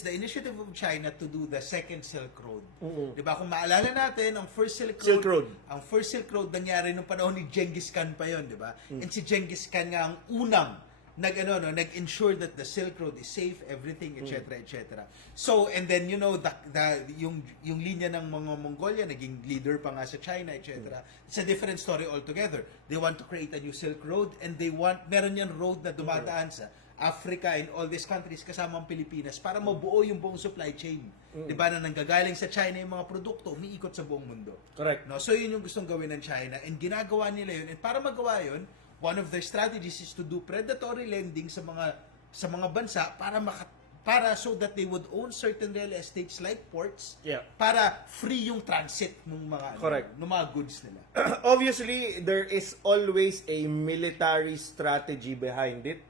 the initiative of China to do the second Silk Road. 'Di ba? Kung maalala natin, ang first Silk Road, ang first Silk Road nangyari nung panahon ni Genghis Khan pa 'yon, 'di ba? And si Genghis Khan nga ang unang nag-ensure that the Silk Road is safe, everything, etc., etc. So, and then yung linya ng mga Mongolia naging leader pa nga sa China, etc. It's a different story altogether. They want to create a new Silk Road and meron yan road na dumadaan sa Africa and all these countries kasama ang Pilipinas para mabuo yung buong supply chain. 'Di ba na nanggagaling sa China yung mga produkto, umiikot sa buong mundo. Correct. No, so yun yung gustong gawin ng China and ginagawa nila yun. And para magawa yun, one of their strategies is to do predatory lending sa mga bansa para para so that they would own certain real estates like ports Yeah. para free yung transit ng mga Correct. ng mga goods nila. Obviously, there is always a military strategy behind it.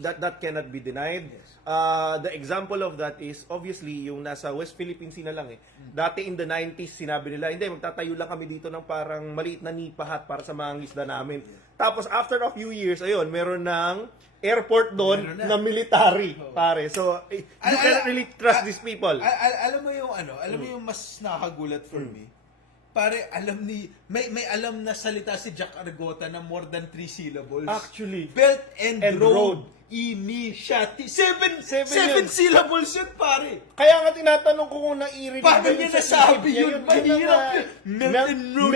That cannot be denied. Yes. The example of that is obviously yung nasa West Philippine Sea na lang eh. Dati in the 90s sinabi nila, hindi, magtatayo lang kami dito ng parang maliit na nipahat para sa mga isda namin. Tapos after a few years, ayun, meron ng airport doon Meron na. na military, pare. So, you cannot really trust these people. Alam mo yung alam mo yung mas nakakagulat for me. Pare, may alam na salita si Jack Argota na more than 3 syllables. Actually. Belt and, And road, road. initiative. Seven Seven yun. syllables yun, pare. Kaya nga tinatanong ko kung naiirita Paano ba niya sa nasabi isip niya yun? Mahirap yun. Melt and road.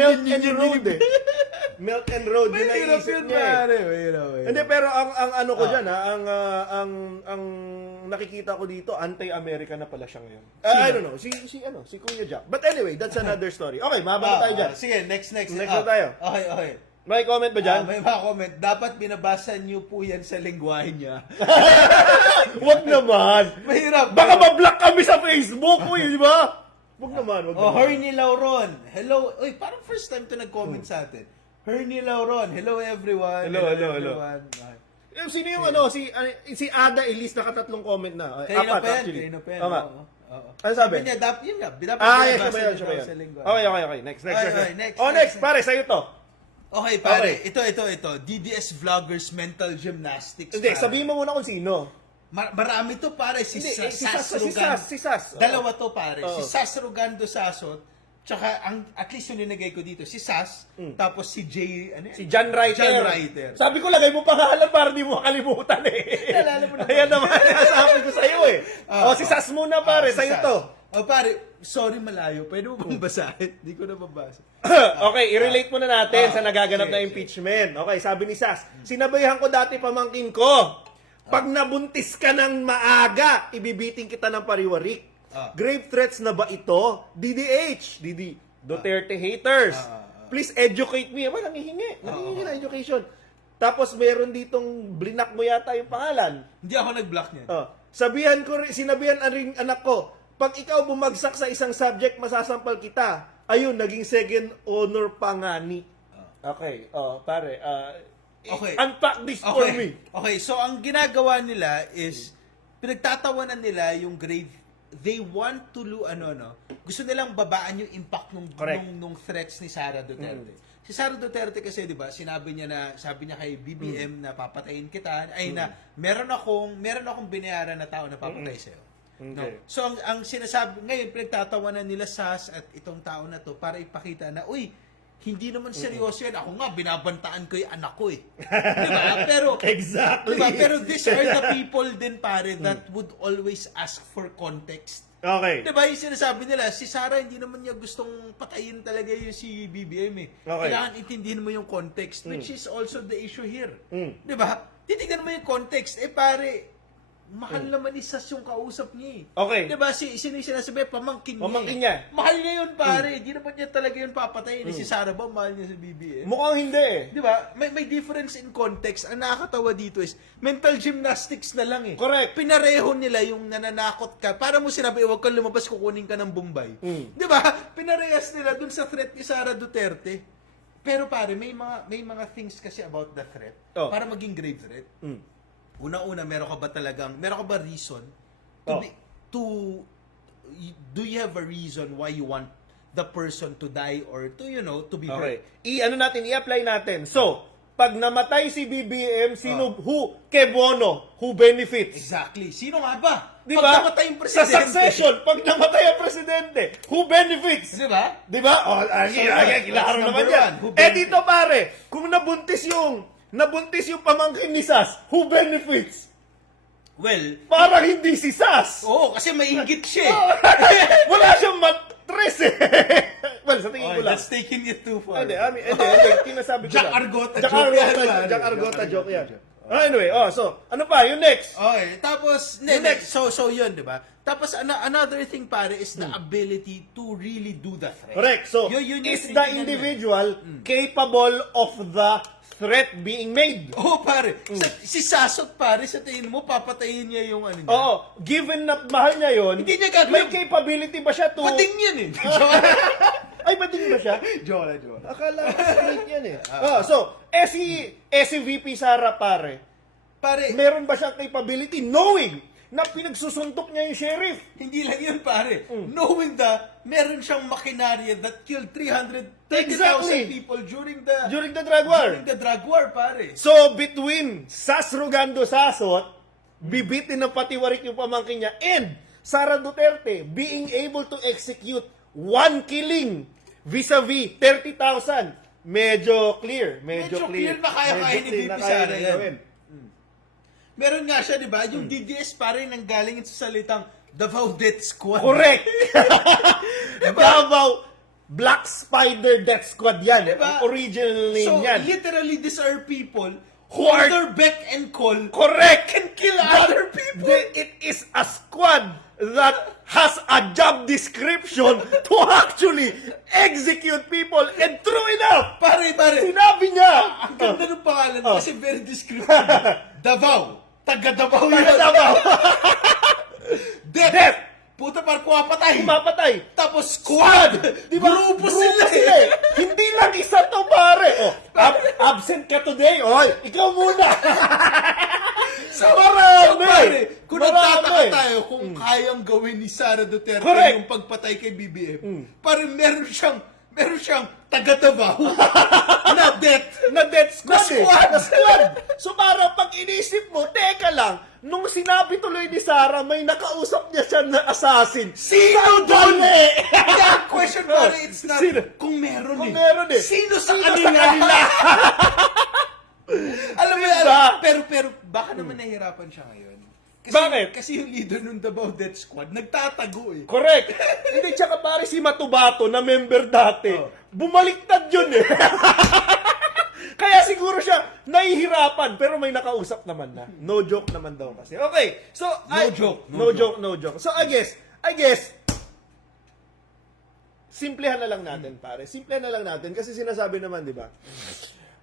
Melt and road. Yun ang Mahirap isip yun, niya eh. pare. Mahirap. Hindi, pero ang ano ko dyan ang nakikita ko dito, anti-America na pala siya ngayon. I don't know, si Kuya Jack. But anyway, that's another story. Okay, mahaba na tayo dyan. Sige, next. Next na tayo. Okay. May comment ba dyan? May mga comment. Dapat binabasa niyo po yan sa lingwahe niya. Wag naman. Mahirap. Baka ma-block kami sa Facebook, uy, di ba? Wag naman, wag naman. Hernie Lauron. Hello. Uy, parang first time to nag-comment sa atin. Hernie Lauron. Hello everyone. Hello. everyone. Sino yung si Ada Elise nakatatlong comment na. Kanina Apat, pa yan. actually. Kanina pa yan. Tama. Oo. Ano sabi? Niya, yun nga. Dapat Yes, binabasa siya ba niyo yan? sa lingwahe. Okay. Next. Okay, next. Next, pare, sa'yo to. Okay, pare. Okay. Ito. DDS Vloggers Mental Gymnastics. Hindi, pare. sabihin mo muna kung sino. Marami to, pare. Si Hindi, Sas si Rugan. Sas. Oo. Dalawa to, pare. Oo. Si Sas Rugando Sasot, tsaka at least yung ninagay ko dito, si Sas, tapos si Jay, Si John Reiter. John Reiter. Sabi ko, lagay mo pangalan para di mo makalimutan eh. Naalala mo naman. Ayan naman, sabi ko sa'yo eh. Si Sas muna pare, Si sa'yo Sas. to. Pare, sorry malayo. Pwede mo bang basahin? Hindi ko na mabasa. Okay, i-relate muna natin sa nagaganap sige, na impeachment. Okay, sabi ni Sas, sinabayhan ko dati pamangkin ko. Pag nabuntis ka ng maaga, ibibiting kita ng pariwarik. Grave threats na ba ito? DDH, Duterte haters. Please educate me. Aba, nangihingi na education. Tapos meron ditong blinak mo yata yung pangalan. Hindi ako nag-block niya. Sinabihan ang ring anak ko, pag ikaw bumagsak sa isang subject, masasampal kita. Ayun, naging second honor pa nga ni. Okay, pare, Okay. unpack this for me. Okay, so ang ginagawa nila is pinagtatawanan nila yung grave. They want to gusto nilang babaan yung impact nung threats ni Sara Duterte. Si Sara Duterte kasi, 'di ba, sabi niya kay BBM na papatayin kita, na meron akong binayaran na tao na papatay sa'yo. No? Okay. So ang sinasabi ngayon, pinagtatawanan nila Sas at itong tao na to para ipakita na, uy, hindi naman seryoso yan. Ako nga, binabantaan ko yung anak ko eh. Diba? Pero, Exactly. diba? Pero these are the people din, pare, that would always ask for context. Okay. Diba yung sinasabi nila, si Sara hindi naman niya gustong patayin talaga yung si BBM eh. Okay. Kailangan intindihin mo yung context, which is also the issue here. Diba? Titignan mo yung context, pare, mahal naman ni Sas yung kausap niya eh. Okay. Diba? Sino yung sinasabi? Pamangkin niya. Pamangkin niya. Mahal niya yun, pare. Di naman niya talaga yun papatayin. Si Sara ba, mahal niya si BBM? Mukhang hindi eh. Di ba? May difference in context. Ang nakakatawa dito is, mental gymnastics na lang eh. Correct. Pinareho nila yung nananakot ka. Para mo sinabi, huwag kang lumabas, kukunin ka ng Bombay. Di ba? Pinarehas nila dun sa threat ni Sara Duterte. Pero pare, may mga things kasi about the threat para maging grave threat. Una-una, meron ka ba reason do you have a reason why you want the person to die or to be hurt? I-apply natin. So, pag namatay si BBM, ke bono, who benefits? Exactly. Sino nga ba? Di Pag ba? namatay yung Sa presidente. succession, pag namatay ang presidente, who benefits? Di ba? Di ba? Klaro naman number yan. one. Who benefits? Dito pare, kung nabuntis yung pamangkin ni Sas, who benefits? Well, Parang hindi si Sas. kasi maingit siya eh. Wala siyang matres eh. Well, sa tingin ko lang. That's taking it too far. Hindi, kinasabi ko Jack lang. Argota Jack joke yan, Argota, pare. Jack Argota joke yan. Anyway, so, ano pa? Yung next. Okay, tapos, next. So yun, di ba? Tapos, another thing, pare, is the ability to really do the threat. Correct. So, Yun yung is the tinitingnan mo. individual capable of the threat being made? Oo, pare. Si Sasot, pare, sa tingin mo, papatayin niya yung ano niya. Oo. Given na mahal niya yon, Hindi niya gagawin. may capability ba siya to... Pading yan eh. Ay, bading ba siya? Jola. Akala ko straight yan eh. So, SCVP Sara, pare, Pare, meron ba siyang capability knowing na pinagsusuntok niya yung sheriff? hindi lang yun, pare. Knowing that, meron siyang makinarya that killed 330,000 Exactly. people during the Drug war. During the drug war, pare. So, between Sas Rogando Sasot, bibitin ng patiwarik yung pamangkin niya, and Sara Duterte being able to execute one killing vis-a-vis 30,000. Medyo clear. Medyo clear na kaya-kaya ni VP Sara yan. Meron nga siya, di ba? Yung DDS pare nanggaling sa salitang Davao Death Squad. Correct! Davao Black Spider Death Squad yan. Diba? Ang original name So, yan. literally, these are people who Who are- under beck and call Correct! can kill other people. It is a squad that has a job description to actually execute people, and true enough, Pare. sinabi niya. Ang ganda ng pangalan kasi very descriptive. Davao. Taga Davao yun. Taga Davao. Death. Puta par kuwapatay. Mapatay. Tapos squad. Diba? Grupo sila eh. Hindi lang isa to, pare. Absent ka today. Ikaw muna. Marami. Pare, kung nagtataka Marami. tayo kung kayang gawin ni Sara Duterte Correct. yung pagpatay kay BBM, pare meron siyang taga Davao na death. Na death squad, Na squad. Na squad. So parang pag inisip mo, teka lang, nung sinabi tuloy ni Sarah, may nakausap niya siya na assassin. Sino doon? Mali. That question pare, it's not Sino? kung meron Kung meron eh. Sino sa Sino sa kanila? kanila? Alam mo yan, Diba? pero baka naman nahihirapan siya ngayon. Kasi, Bakit? Kasi yung leader ng Davao Death Squad, nagtatago eh. Correct. Hindi, tsaka pare si Matubato na member dati. Bumaliktad yun eh. Kaya siguro siya nahihirapan, pero may nakausap naman na. No joke naman daw kasi. Okay, so... No joke. So I guess, simplehan na lang natin, pare. Simplehan na lang natin kasi sinasabi naman, di ba?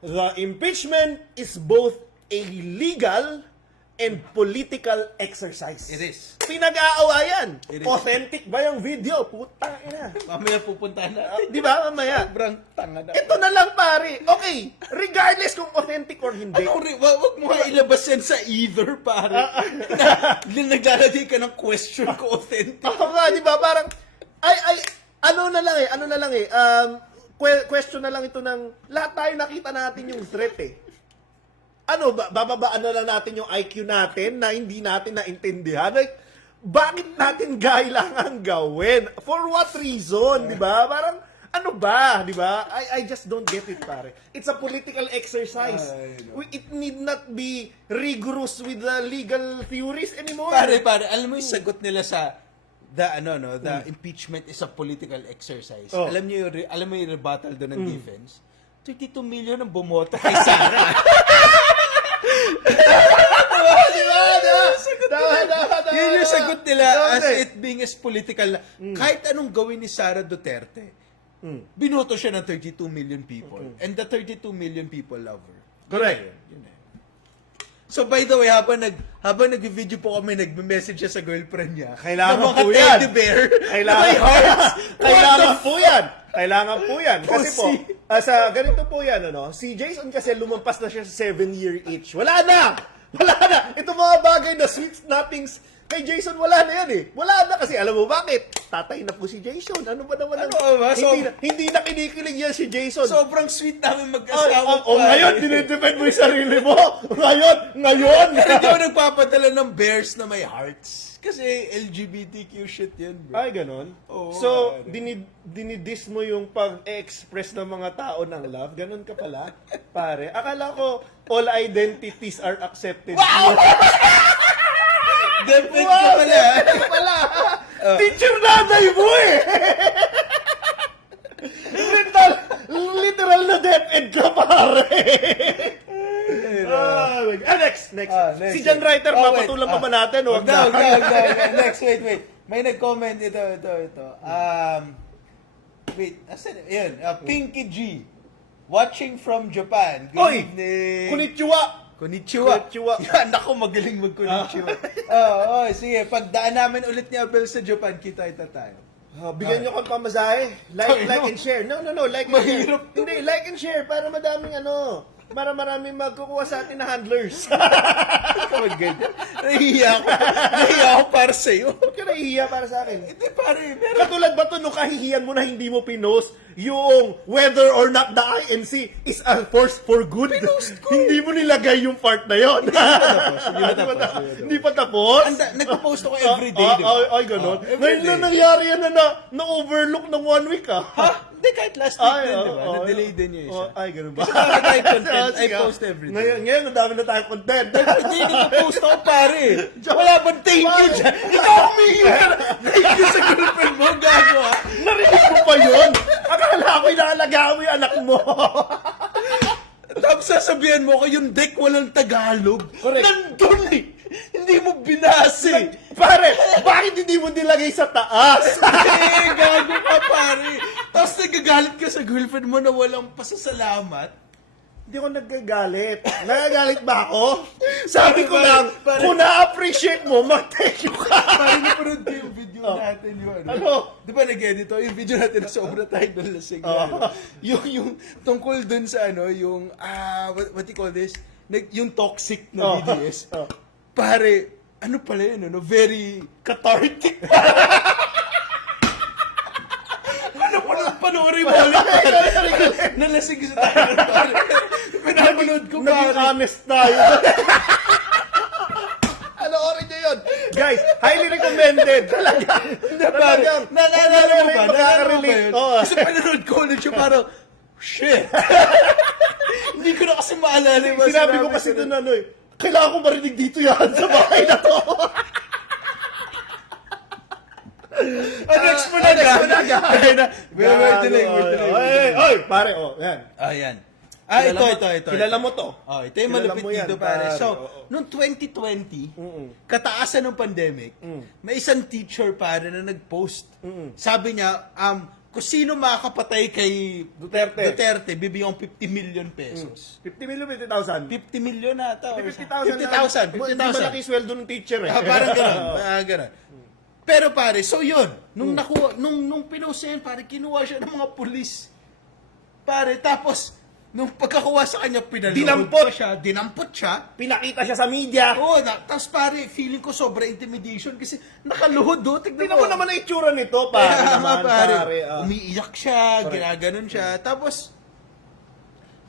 The impeachment is both a legal and political exercise. It is. Pinag-aawayan. It is. Authentic ba yung video? Putang ina. Mamaya pupuntahan natin. Di ba, mamaya? Sobrang tanga na. Ito na lang, pare. Okay, regardless kung authentic or hindi. Wag mo nga ilabas yan sa either, pare. Naglalagay ka ng question ko authentic. Oo nga, di ba? Parang, ano na lang eh, question na lang ito ng, lahat tayo nakita natin yung threat eh. Ano, bababaan na lang natin yung IQ natin na hindi natin naintindihan? Like, bakit natin kailangan gawin? For what reason, di ba? Parang, ano ba, di ba? I just don't get it, pare. It's a political exercise. It need not be rigorous with the legal theories anymore. Pare, alam mo yung sagot nila sa the impeachment is a political exercise. Oh. Alam mo yung rebuttal doon ng defense? 32 million ang bumoto kay Sara. Yun yung sagot nila as it being as political. Kahit anong gawin ni Sara Duterte, binoto siya ng 32 million people. And the 32 million people love her. Correct. Yun na yun. So by the way, habang nag-video po kami, nagme-message siya sa girlfriend niya. Kailangan ng mga po yan. teddy bear. Kailangan na may hearts. Kailangan po yan. Kailangan po yan. Kasi po, Pussy. sa ganito po yan, ano, si Jason kasi lumampas na siya sa 7-year itch. Wala na! Ito mga bagay na sweet nothings, kay Jason wala na yan eh. Wala na kasi, alam mo bakit? Tatay na po si Jason. Ano ba naman? Ano ba? Hindi na kinikilig yan si Jason. Sobrang sweet namin mag-asawa. Ngayon, dinidefend mo yung sarili mo. Ngayon. Hindi ako nagpapadala ng bears na may hearts. Kasi LGBTQ shit yun, bro. Ay, ganon? Oo, So, pare. dinidis mo yung pag-express ng mga tao ng love? Ganon ka pala? Pare, akala ko all identities are accepted. Wow! Defend ka pala. Pala! Teacher nanay mo eh! Literal na death end ka, pare! Next! Indian writer, papatulan pa ba natin? Huwag na. Next, wait. May nag-comment, ito. Wait, asan? Ayan, Pinky G. Watching from Japan. Good Oy! evening. Konnichiwa! Konnichiwa. Yan, ako magaling mag-konnichiwa. Sige, pagdaan namin ulit ni Abel sa Japan, kita tayo. Bigyan nyo kang pamasahe. Like and share. No. Like and share. Mahirap to. Hindi, like and share. Para madaming para maraming magkukuha sa atin na handlers. Kapag ganyan. Nahihiya ako para sa'yo. Huwag ka nahihiya para sa akin. Hindi pare, Katulad ba ito nung kahihiyan mo na hindi mo pinost yung whether or not the INC is a force for good? Pinost ko. Hindi mo nilagay yung part na yon. Hindi pa tapos? Nagpo-post ako everyday, di ba? Ay, ganun. everyday. Ngayon na nangyari yan na-overlook ng 1 week Ha? Hindi, kahit last week din, di ba? Na-delay din yung isa. Ay, ganun ba? Kasi nakakatayo content, I Sige. post everyday. Ngayon, ang dami na tayong content. Hindi, nagpo-post ako, pare. Wala bang thank you dyan? Ikaw humihingi ka na. Thank you sa girlfriend mo, gago ha. Narinig mo pa yun? Akala ko inaalagaan mo yung anak mo. Tapos sasabihan mo ko, yung deck walang Tagalog. Correct. Nandun eh. Hindi mo binase. Pare, bakit hindi mo nilagay sa taas? Gago ka, pare. Tapos nagagalit ka sa girlfriend mo na walang pasasalamat. Hindi ko nagagalit. Nagagalit ba ako? Sabi ko Pare, lang, pare. kung na-appreciate mo, mag-thank you ka. Parang napanood ko yung video natin yun. Ano? Di ba nag-edit to? Yung video natin na sobra tayo ng lasing. Yung tungkol dun sa yung, what you call this? Yung toxic na BDS. Pare, ano pala yun, very cathartic. Panoorin mo ulit, pare. Nalasing sa tayo. Pinapanood ko, Naging pare. honest tayo. Panoorin nyo yun. Guys, highly recommended. Talaga. Pare, naalala mo ba? Naalala mo ba yun? Oo. Kasi pinanood ko ulit siya parang, shit. Hindi ko na kasi maalala yung mga Sinabi ko sinabi kasi ko doon kailangan ko marinig dito yan sa bahay na to. Next mo na ga. Wait delay. Oy, pare, yan. Ayan. Ito. Kilala mo to. Ito yung Kilala malupit mo yan, dito, pare. pare. So, Oo. noong 2020, kataasan ng pandemic, may isang teacher, pare, na nag-post. Sabi niya, kung sino makakapatay kay Duterte, bibigyan ko 50 million pesos. 50 million, 50,000. 50 million na ata. 50,000. 50,000. Hindi malaki sweldo ng teacher eh. Parang gano'n. Pero pare, so yun, nung pinost niya yun, pare, kinuha siya ng mga pulis. Pare, tapos, nung pagkakuha sa kanya, dinampot siya. Pinakita siya sa media. Oo, tapos pare, feeling ko sobra intimidation kasi nakaluhod do. Tingnan mo naman ang itsura nito, pare. Kaya naman, pare, ah. umiiyak siya, ginaganon siya. Tapos,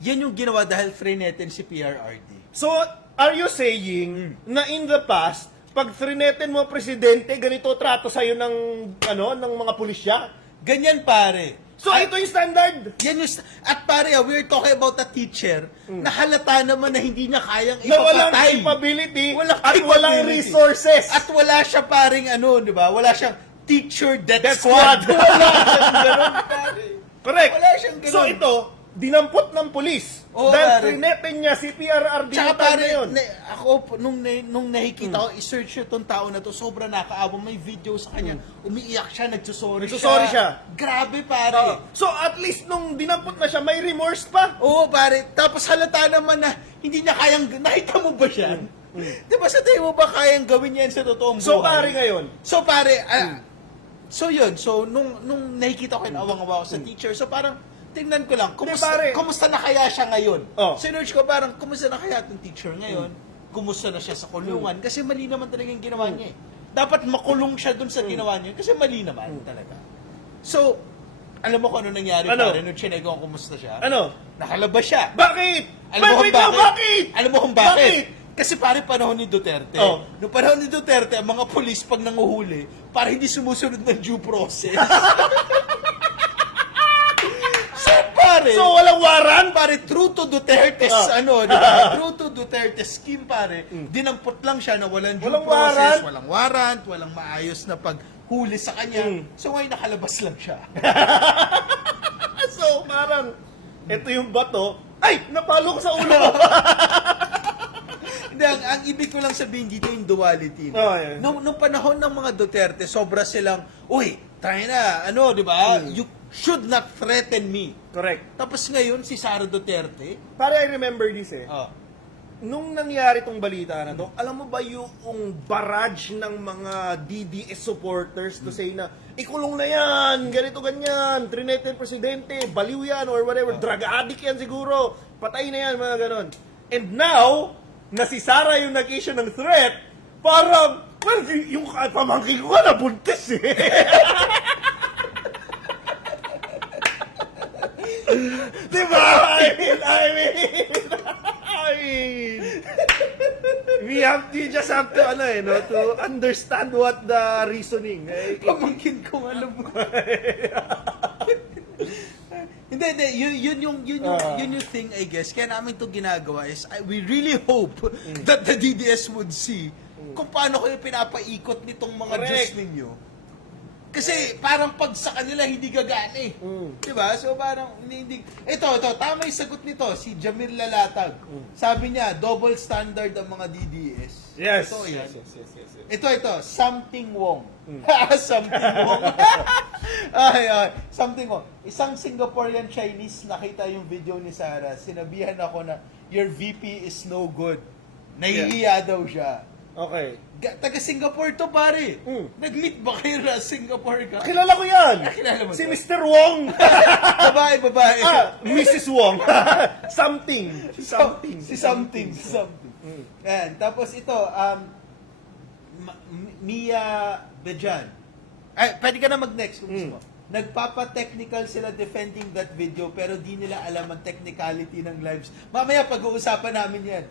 yan yung ginawa dahil freneten si PRRD. So, are you saying na in the past, pag threaten mo presidente, ganito trato sa'yo ng mga pulisya? Ganyan pare. So, ito yung standard. Yan yung, at pare, we're talking about a teacher na halata naman na hindi niya kayang Na walang ipapatay. capability Walang at walang capability. resources. At wala siya paring di ba? Wala siyang teacher death squad. Wala siyang ganun, pare. Correct. Wala siyang ganun. So, ito, dinampot ng pulis. Oo, dahil pare. threaten niya si PRRD Tsaka na pare, yun. ako, nung nakikita ko, i-search itong tao na to, sobrang nakaawa. May video sa kanya, umiiyak siya, nagsusorry siya. Grabe, pare. So, at least nung dinampot na siya, may remorse pa. Oo, pare. Tapos halata naman na hindi niya kayang, nakita mo ba yan? Di ba sa tayo mo ba kayang gawin yan sa totoong buhay? So, pare ngayon, So, pare, so yun. So, nung nakikita ko, awang-awa ko sa teacher, so parang, tingnan ko lang, kumusta na kaya siya ngayon? Sinerge ko parang, kumusta na kaya itong teacher ngayon? Kumusta na siya sa kulungan? Kasi mali naman talaga yung ginawa niya eh. Dapat makulong siya dun sa ginawa niya kasi mali naman talaga. So, alam mo kung ano nangyari pare nung chineg ko kumusta siya? Ano? Nakalabas siya. Bakit? Alam mo kung bakit? Bakit? Alam mo kung bakit? Kasi pare panahon ni Duterte. Noong panahon ni Duterte, ang mga pulis pag nanguhuli, para hindi sumusunod ng due process. So walang waran, pare, true to Duterte's, diba? True to Duterte's scheme, pare. Dinampot lang siya na walang due process, walang warrant, walang maayos na paghuli sa kanya. So ngayon nakalabas lang siya. So parang, ito yung bato, ay, napalo ko sa ulo ko. Hindi, ang ibig ko lang sabihin dito yung duality. No? Oh, yeah. Nung panahon ng mga Duterte, sobra silang, uy, tayo na, ano, di ba? You should not threaten me. Correct. Tapos ngayon, si Sara Duterte, Pare, I remember this eh. oh, Nung nangyari tong balita na to, alam mo ba yung barrage ng mga DDS supporters to say na, ikulong na yan, ganito ganyan, trinete presidente, baliw yan, or whatever, drug addict yan siguro, patay na yan, mga ganon. And now, na si Sara yung nag-issue ng threat, parang, well, yung pamangkin ko nga nabuntis eh. Diba? I mean, you just have to, to understand what the reasoning. pamangkin ko, alam mo. Hindi, yun yung thing, I guess. Kaya namin to ginagawa is, we really hope that the DDS would see kung paano kayo pinapaikot nitong mga Correct. Diyos ninyo. Kasi parang pag sa kanila hindi gagana eh. Diba? So parang hindi. Ito, tama yung sagot nito, si Jamil Lalatag. Sabi niya, double standard ang mga DDS. Yes. Ito, yan. Yes. Ito, something Wong. Something Wong. ay, something Wong. Isang Singaporean Chinese nakita yung video ni Sarah. Sinabihan ako na, your VP is no good. Nahihiya daw siya. Okay. Taga Singapore to, pare. Nag-meet ba kayo na Singapore ka? Kilala ko yan. Kilala mo Si to? Mr. Wong. babae. Mrs. Wong. Something. Si something. Yan. Tapos ito, Mia Bejan. Ay, pwede ka na mag-next kung gusto mo. Nagpapa-technical sila defending that video pero di nila alam ang technicality ng lives. Mamaya pag-uusapan namin yan.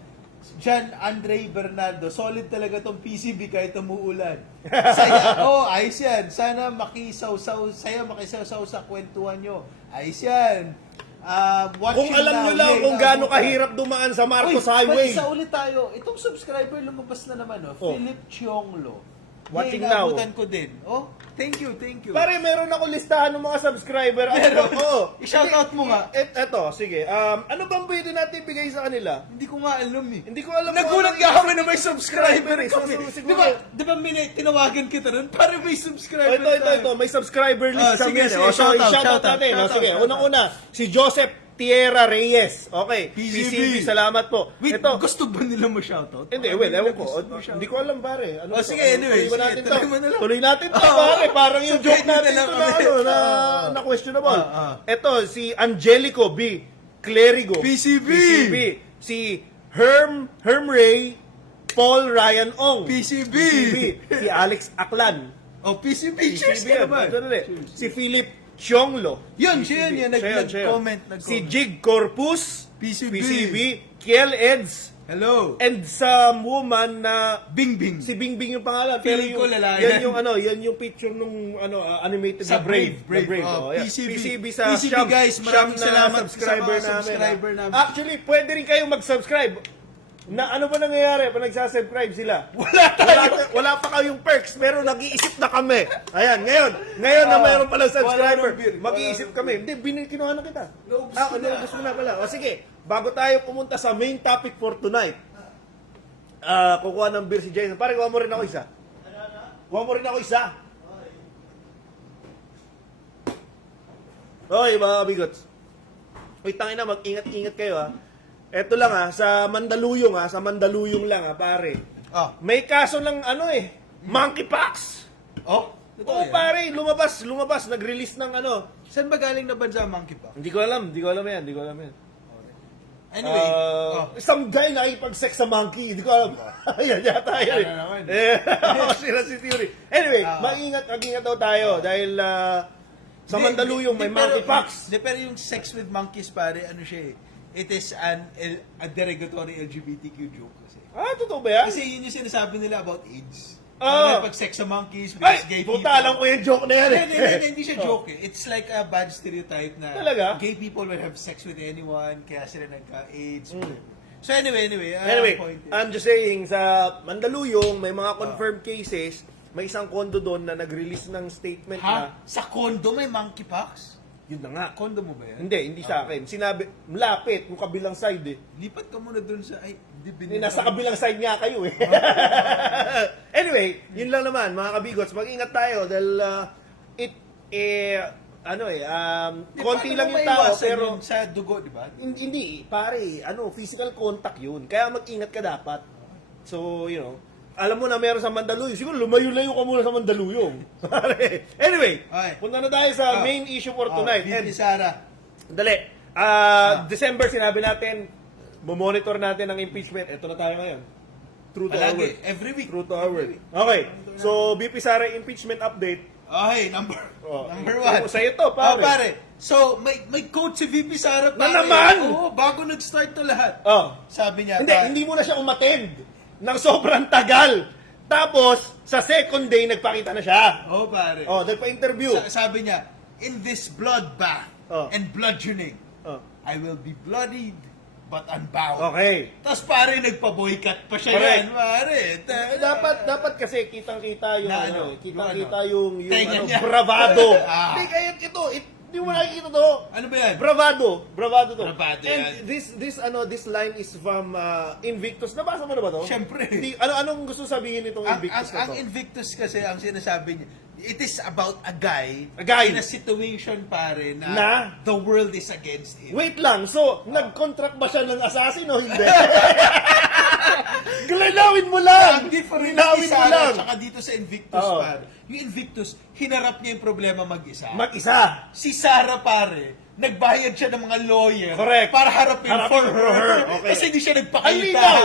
John Andre Bernardo, solid talaga tong PCB kahit umuulan. Saya, ayos yan. Sana makisaw-saw sa kwentuhan nyo. Ayos yan. Kung alam nyo lang kung gaano kahirap dumaan sa Marcos Highway. Isa ulit tayo. Itong subscriber lumabas na naman, Philip Chionglo. Watching now. Naabutan ko din. Thank you. Pare, meron ako listahan ng mga subscriber. Meron? Oo. I-shoutout mo nga. Eto, sige. Ano bang pwede natin ibigay sa kanila? Hindi ko nga alam eh. Hindi ko alam. Nagulat kung ka ano kami na may subscriber eh. kami. So, siguro- Di ba tinawagan kita nun? Para may subscriber Ito. May subscriber list sige, kami. sige. So, i-shoutout natin. Shoutout. Sige, unang-una, si Joseph Tierra Reyes. Okay. PCB. Salamat po. Wait, Ito. gusto ba nila mo shoutout? Hindi, ewan ko. Hindi ko alam, pare. Ano sige, to? anyway, Tuloy ba sige, natin to? tuloy mo na lang. Tuloy natin to, pare. Parang yung So, joke pwede natin na lang to na, kami. na questionable. Ito, Si Angelico B. Clerigo. PCB. Si Herm Ray Paul Ryan Ong. PCB. Si Alex Aklan. PCB. Cheers PCB ka naman. Si Philip Chionglo. Yun, siya yun. Nag-comment. Si Jig Corpus. PCB. Kiel Eds. Hello. And some woman na Bingbing. si Bingbing yung pangalan. Feeling pero ko lalaki yan yung picture nung animated Sa na Brave. Brave. Oh, yeah. PCB. sa PCB Sham, guys, maraming Sham salamat na subscriber sa mga subscriber namin. namin. Actually, pwede rin kayong mag-subscribe. Na ano ba nangyayari pag nagsasubscribe sila? Wala pa kayong perks, pero nag-iisip na kami. Ayan, ngayon na mayroon pala subscriber, wala nang beer. mag-iisip kami. Hindi, kinuha na kita. Naubos ko na. Naubos mo na pala. O sige, bago tayo pumunta sa main topic for tonight, kukuha ng beer si Jason. Pare, kuha mo rin ako isa. Kuha mo rin ako isa. Hoy, mga bigots. Uy, tangina, mag-ingat-ingat kayo ha. Eto lang sa Mandaluyong lang pare. May kaso ng monkeypox. Oo, pare, lumabas, nag-release ng Saan ba galing na bansa ang monkeypox? Hindi ko alam yan. Anyway, Some guy nakipag-sex sa monkey, hindi ko alam. Ayan, yata yun. Ano naman? Sila si Theory. Anyway, mag-ingat daw tayo dahil sa Mandaluyong may monkeypox. Pero yung sex with monkeys, pare, ano siya eh. It is a derogatory LGBTQ joke kasi. Totoo ba yan? Kasi yun yung sinasabi nila about AIDS. Pag sex sa monkeys, Ay, because gay puta, people. alam ko yung joke na yan Hindi siya joke eh. It's like a bad stereotype na Talaga? gay people will have sex with anyone, kaya sila nagka-AIDS. So anyway, point is- I'm just saying, sa Mandaluyong, may mga confirmed cases, may isang kondo doon na nag-release ng statement na, Sa condo may monkeypox? yun na nga. Condo mo ba yan? Hindi sa akin. Sinabi, malapit, yung kabilang side Lipat ka muna dun sa, Nasa kabilang side nga kayo eh. Anyway, yun lang naman mga kabigots. Mag-ingat tayo dahil konti lang yung tao pero sa dugo, di ba? hindi, pare, physical contact yun. Kaya mag-ingat ka dapat. So, alam mo na meron sa Mandaluyong. Siguro lumayo-layo ka muna sa Mandaluyong. Pare. Anyway, Okay. punta na tayo sa main issue for tonight. VP Sara. Dali. December, sinabi natin, monitor natin ang impeachment. Ito na tayo ngayon. True to our word. Every week. True to our word. Okay. So, BP Sara impeachment update. Okay, number one. Sa ito, pare. Pare. So, may quote si VP Sara, pare. Na naman! Oo, bago nag-start to lahat. Sabi niya, Hindi mo na siya umattend ng sobrang tagal. Tapos, sa second day, nagpakita na siya. pare. Nagpa-interview. Sabi niya, in this bloodbath and bludgeoning, I will be bloodied but unbound. Okay. Tapos pare, nagpa-boycott pa siya Correct. yan, pare. Dapat kasi kitang-kita yung Na kitang-kita yung tenga niya. bravado. Ah. Hindi kaya hindi mo nakikita to. Ano ba yan? Bravado to. Bravado And yan. this line is from Invictus. Nabasa mo na ba to? Siyempre. Anong gusto sabihin nitong Invictus na Ang to? Invictus kasi, ang sinasabi niya, it is about a guy in a situation, pare, Na? na the world is against him. Wait lang, so nag-contract ba siya ng assassin o hindi? Linawin mo lang! Ang difference ni Linawin mo lang! Sara tsaka dito sa Invictus, Oo. pare. Yung Invictus, hinarap niya yung problema mag-isa. Mag-isa. Si Sara, pare, nagbayad siya ng mga lawyer Correct. para harapin for her. Okay. Kasi hindi siya Ay, nagpakita. linaw!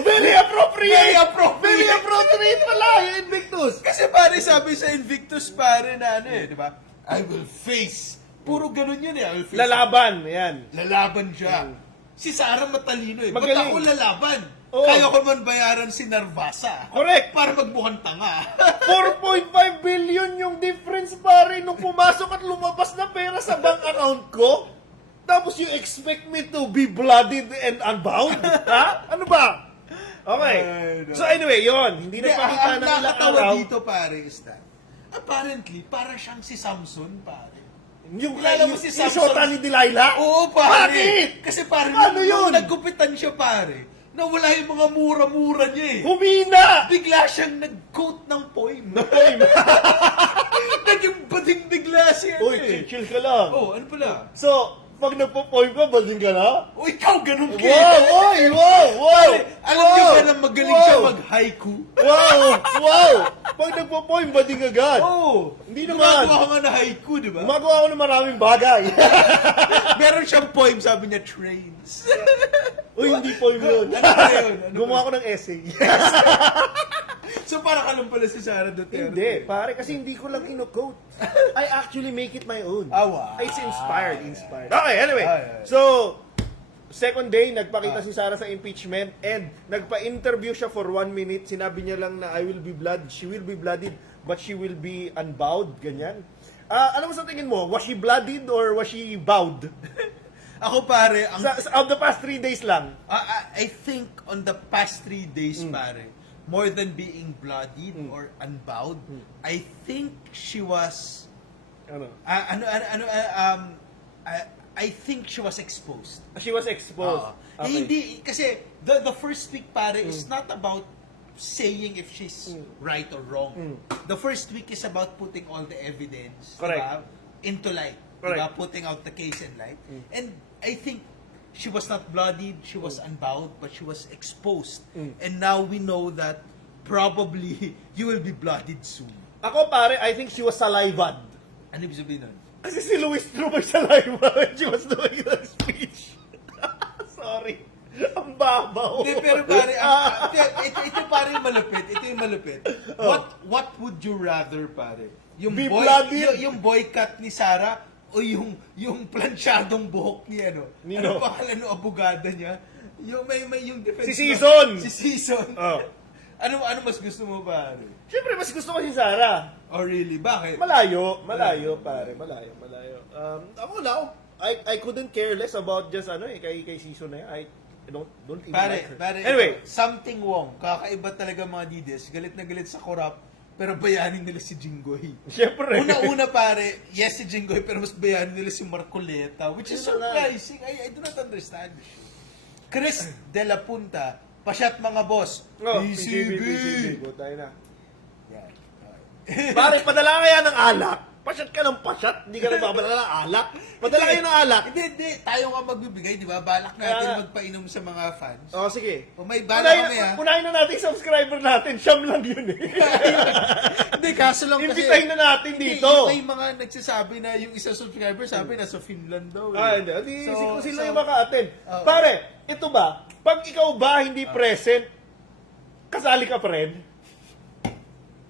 Very appropriate! Very appropriate. Very appropriate pala yung Invictus! Kasi pare, sabi sa Invictus, pare, na di ba? I will face. Puro ganun yun I will face. Lalaban, yan. Lalaban siya. Si Sara matalino Ba't Magaling. ako lalaban? Oo. Kaya ko man bayaran si Narvasa. Correct. Para magmukhang tanga. 4.5 billion yung difference, pare, nung pumasok at lumabas na pera sa bank account ko. Tapos you expect me to be bloodied and unbound? Ha? Ano ba? Okay. Ay, no. So anyway, yon. Hindi na pakita Ang ng ilang nakakatawa araw. dito, pare, is that apparently, para siyang si Samson, pare. Yung Kilala mo si yung Samson? shota ni Delilah? Oo, pare. Bakit? Kasi pare, Ano nung yun? naggupitan siya, pare, nawala yung mga mura-mura niya eh. Humina! Bigla siyang nag-quote ng poem. Naging bading bigla siya. Uy, chill ka lang. Oh, ano pala? So, pag nagpo-point ka, bading ka na? Oh, ikaw, ganun ka. Wow! Oy! Wow! Wow! Alam niyo ba na magaling siya mag-haiku? Wow! Wow! Pag nagpo-point, bading agad. Oo. Hindi naman. Gumagawa ka nga na haiku, di ba? Gumagawa ako ng maraming bagay. Meron siyang poem, sabi niya, trains. Uy, hindi poem yun. Ano ba yun? Ano Gumawa ako ng essay. So, para ka lang pala si Sara Duterte. Hindi, pare, kasi hindi ko lang kino-quote. I actually make it my own. Ah, wow. It's inspired. Okay, anyway. Ay. So, second day, nagpakita si Sara sa impeachment and nagpa-interview siya for 1 minute. Sinabi niya lang na she will be blooded, but she will be unbowed. Ganyan. Ano mo sa tingin mo? Was she blooded or was she bowed? Ako, pare, Of the past 3 days lang. I think on the past 3 days, pare, more than being bloodied or unbowed, I think she was, Ano? I think she was exposed. She was exposed. Eh, hindi, kasi the first week, pare, is not about saying if she's right or wrong. The first week is about putting all the evidence, Correct. diba, into light. Correct. Diba? Putting out the case in light. And I think she was not bloodied, she was unbowed, but she was exposed. And now we know that probably you will be bloodied soon. Ako, pare, I think she was salivad. Ano ibig sabihin nun? Kasi si Luis Trumay saliva when she was doing the speech. Sorry. Ang babaw. Hindi, pero pare, ito pare yung malupit. Ito yung malupit. What would you rather, pare? Be bloodied? Yung boycott ni Sara o yung planchadong buhok ni ano? Nino? Ano pangalan ng abogada niya? Yung may yung defense. Si Season! Si Season. Oh. Ano mas gusto mo, pare? Siyempre, mas gusto ko si Sara. Oh, really? Bakit? Malayo, pare. Malayo. Ako na, I couldn't care less about just kay Season na yan. I don't even like her. Pare, Anyway, something wrong. Kakaiba talaga mga Dides. Galit na galit sa corrupt, pero bayanin nila si Jinggoy. siyempre. Una-una, pare, yes si Jinggoy, pero mas bayanin nila si Marcoleta, which is Yun na lang. surprising. I do not understand. Chris De La Punta, pasyat mga boss. Oh, PCB. Butay na. Yan. Pare, padala kaya ng alak. Pasyat ka ng pasyat. Hindi ka na mapadala ng alak. Padala kayo ng alak. Hindi. Tayo nga magbibigay, di ba? Balak natin Kaya- magpainom sa mga fans. Oh, sige. O may balak kami, ha? Unahin na natin yung subscriber natin. Siyam lang yun eh. Hindi, kaso lang kasi... Imbitahin na natin Hindi, dito. may mga nagsasabi na yung isang subscriber sabi nasa Finland daw. Ah, hindi. Di, So- kung sila so- yung maka-attend. Oo. Pare, ito ba? Pag ikaw ba hindi present, kasali ka pa rin?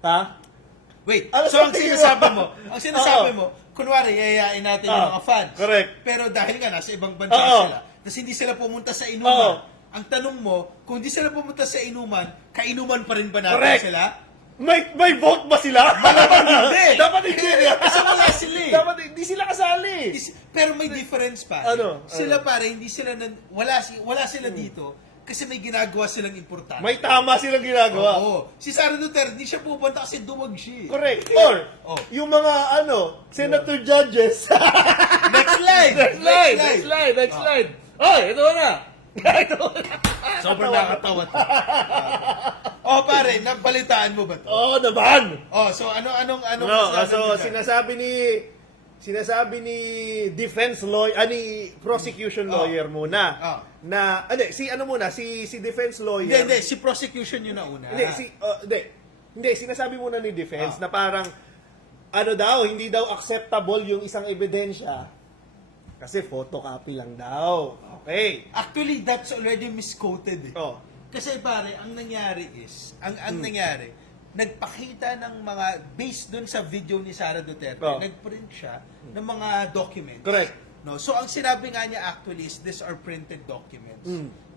Ha? Wait, Ano so ang sabi mo? sinasabi Oo. mo, kunwari, yayain natin yung Oo. mga fans. Correct. Pero dahil nga, nasa ibang bansa Oo. sila, tapos hindi sila pumunta sa inuman, Oo. ang tanong mo, kung hindi sila pumunta sa inuman, kainuman pa rin ba natin Correct. sila? May vote ba sila? hindi. Dapat hindi. Kasi wala sila eh. Dapat hindi sila kasali. Pero may difference pa. Ano? Sila pare, hindi sila, wala sila dito, kasi may ginagawa silang importante. May tama silang ginagawa. Oo. Si Sara Duterte, hindi siya pupunta kasi duwag siya. Correct. Or, Oh. yung mga senator judges. Next slide! Next slide. Oh, ito na. Ito na. Sobrang nakatawa to. Oh, pare, nabalitaan mo ba to? Oo naman. Oh, so anong No, masasabi so mo dyan? sinasabi ni defense lawyer, ni prosecution lawyer muna. Na si defense lawyer. Hindi, si prosecution yun na una. Hindi, sinasabi muna ni defense na parang hindi daw acceptable yung isang ebidensya kasi photocopy lang daw. Okay. Actually, that's already misquoted eh. Oh. Kasi pare, ang nangyari is, nangyari, nagpakita ng mga, based dun sa video ni Sara Duterte, Oh. nagprint siya ng mga documents. Correct. No, so ang sinabi nga niya actually is these are printed documents.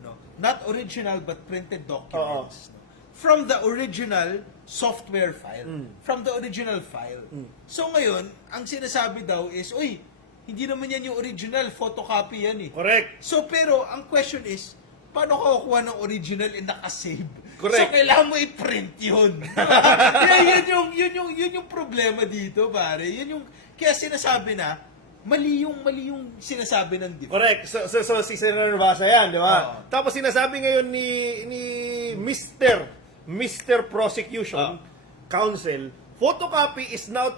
No, not original but printed documents. No? From the original software file, from the original file. So ngayon, ang sinasabi daw is, uy, hindi naman yan yung original, photocopy yan eh. Correct. So pero ang question is, paano ka kukuha ng original and nakasave? Correct. So kailangan mo i-print yun. yun yung problema dito, pare. Kaya sinasabi na, mali yung sinasabi ng defense. Correct. So si Senator Basa yan, di ba? Oo. Tapos sinasabi ngayon ni Mr. Prosecution Counsel, photocopy is now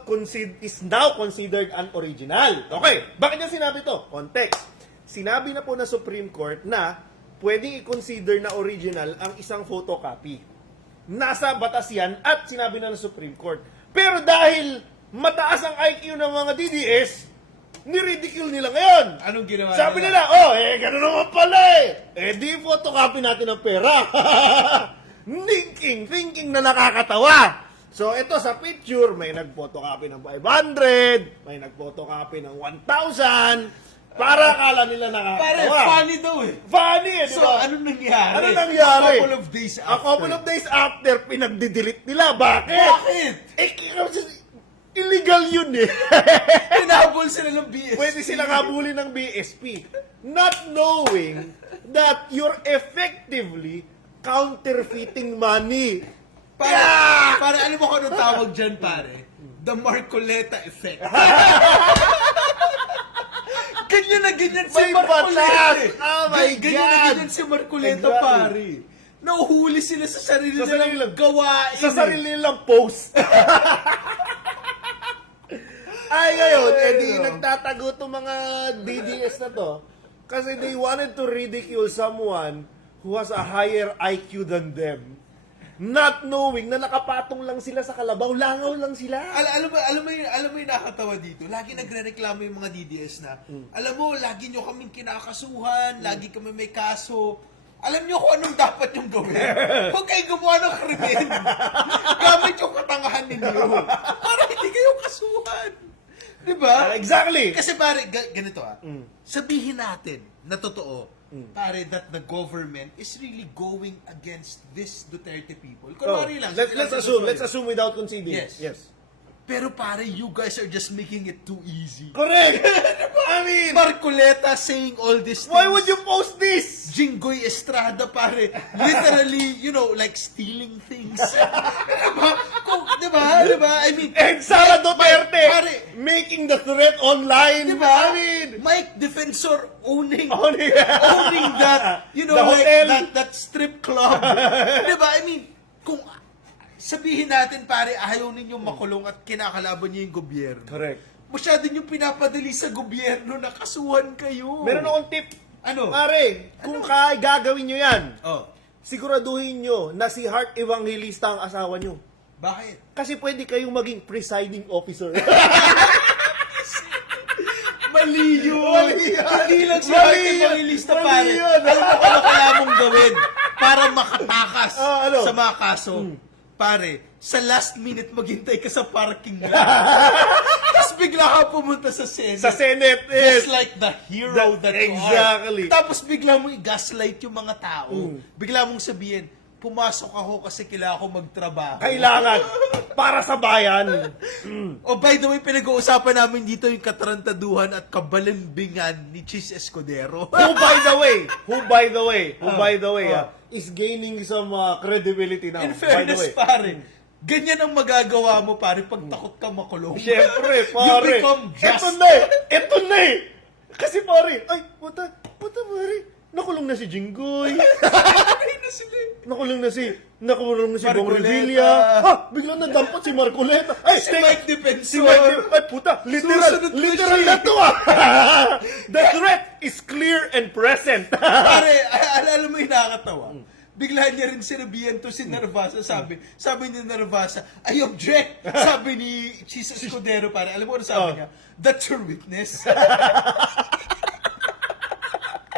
considered an original. Okay, bakit niya sinabi to? Context. Sinabi na po na Supreme Court na pwedeng i-consider na original ang isang photocopy. Nasa batas yan at sinabi na ng Supreme Court. Pero dahil mataas ang IQ ng mga DDS, ni-ridicule nila ngayon. Anong ginawa Sabi nila, gano'n naman pala di photocopy natin ang pera. Thinking na nakakatawa. So, ito sa picture, may nag-photocopy ng 500, may nag-photocopy ng 1,000, para akala nila Pare, nakakatawa. funny daw eh. Funny di So, ba? anong nangyari? Ano nangyari? A couple of days after. A couple of days after, pinagdi-delete nila. Bakit? Bakit? Kasi illegal yun eh. Pinabol sila ng BSP. Pwede silang habulin ng BSP. Not knowing that you're effectively counterfeiting money. Para alam mo kung anong tawag dyan, pare? The Marcoleta effect. Ganyan na ganyan si May Marcoleta. batas! eh. Oh my Ganyan na God! ganyan si Marcoleta, Exactly. pare. Nauhuli sila sa sarili Sa sarili nilang lang. gawain. Sa sarili nilang post. Ay, ngayon, nagtatago itong mga DDS na to kasi they wanted to ridicule someone who has a higher IQ than them. Not knowing na nakapatong lang sila sa kalabaw, langaw lang sila. Alam mo yung nakakatawa dito. Lagi nagrereklamo yung mga DDS na, alam mo, lagi nyo kaming kinakasuhan, lagi kami may kaso. Alam nyo kung anong dapat yung gawin. Huwag kayo gumawa ng krimen. Gamit yung katangahan ninyo para hindi kayo kasuhan. Diba? Exactly. Kasi pare, ganito sabihin natin na totoo, pare, that the government is really going against this Duterte people. Kunwari lang. Let's assume without conceding. Yes. Pero pare, you guys are just making it too easy. Correct. I mean, Marcoleta saying all these things. why would you post this? Jinggoy Estrada, pare. Literally, like stealing things. Diba? I mean, And Sara Duterte pare, making the threat online. diba? I mean, Mike Defensor owning Owning- owning that, you know, The like hotel. that strip club. Diba? I mean, kung sabihin natin, pare, ayaw ninyong makulong at kinakalaban niyo yung gobyerno. Correct. Masyado niyo pinapadali sa gobyerno na kasuhan kayo. Meron akong tip. Ano? Pare, kung gagawin nyo yan, Oh, siguraduhin nyo na si Heart Evangelista ang asawa nyo. bakit? Kasi pwede kayong maging presiding officer. Mali yun! Mali yan! Hindi lang si Mali Mike yun! Evangelista, Mali pare. yun! Alam mo ano kaya mong gawin para makatakas Ano? sa mga kaso? Pare, sa last minute maghintay ka sa parking lot. Tapos bigla ka pumunta sa Senate. Sa Senate, yes. Just like the hero that you Exactly. are. Tapos bigla mo i-gaslight yung mga tao. Bigla mong sabihin, pumasok ako kasi kailangan ko magtrabaho. Kailangan. Para sa bayan. Oh, by the way, pinag-uusapan namin dito yung katrantaduhan at kabalimbingan ni Chis Escudero. Who by the way, is gaining some credibility now. In By the fairness, way. pare, ganyan ang magagawa mo, pare, pag takot ka makulong. Siyempre, You pare. become just. Ito na eh. Kasi pare, ay, puta pare. Nakulong na si Jinggoy. Ay, na sila eh. Nakulong na si Bong Marcoleta. Revilla. Ha, biglang nadampot si Marcoleta. Ay, Si Mike Defensor. Si Mike ay puta, Susunod na literal siya. na to ah. The threat is clear and present. Pare, alam mo yung nakakatawa. Bigla niya rin sinabihan to si Narvasa. Sabi ni Narvasa, I object. Sabi ni Chis Escudero, pare. Alam mo ano sabi niya? That's your witness.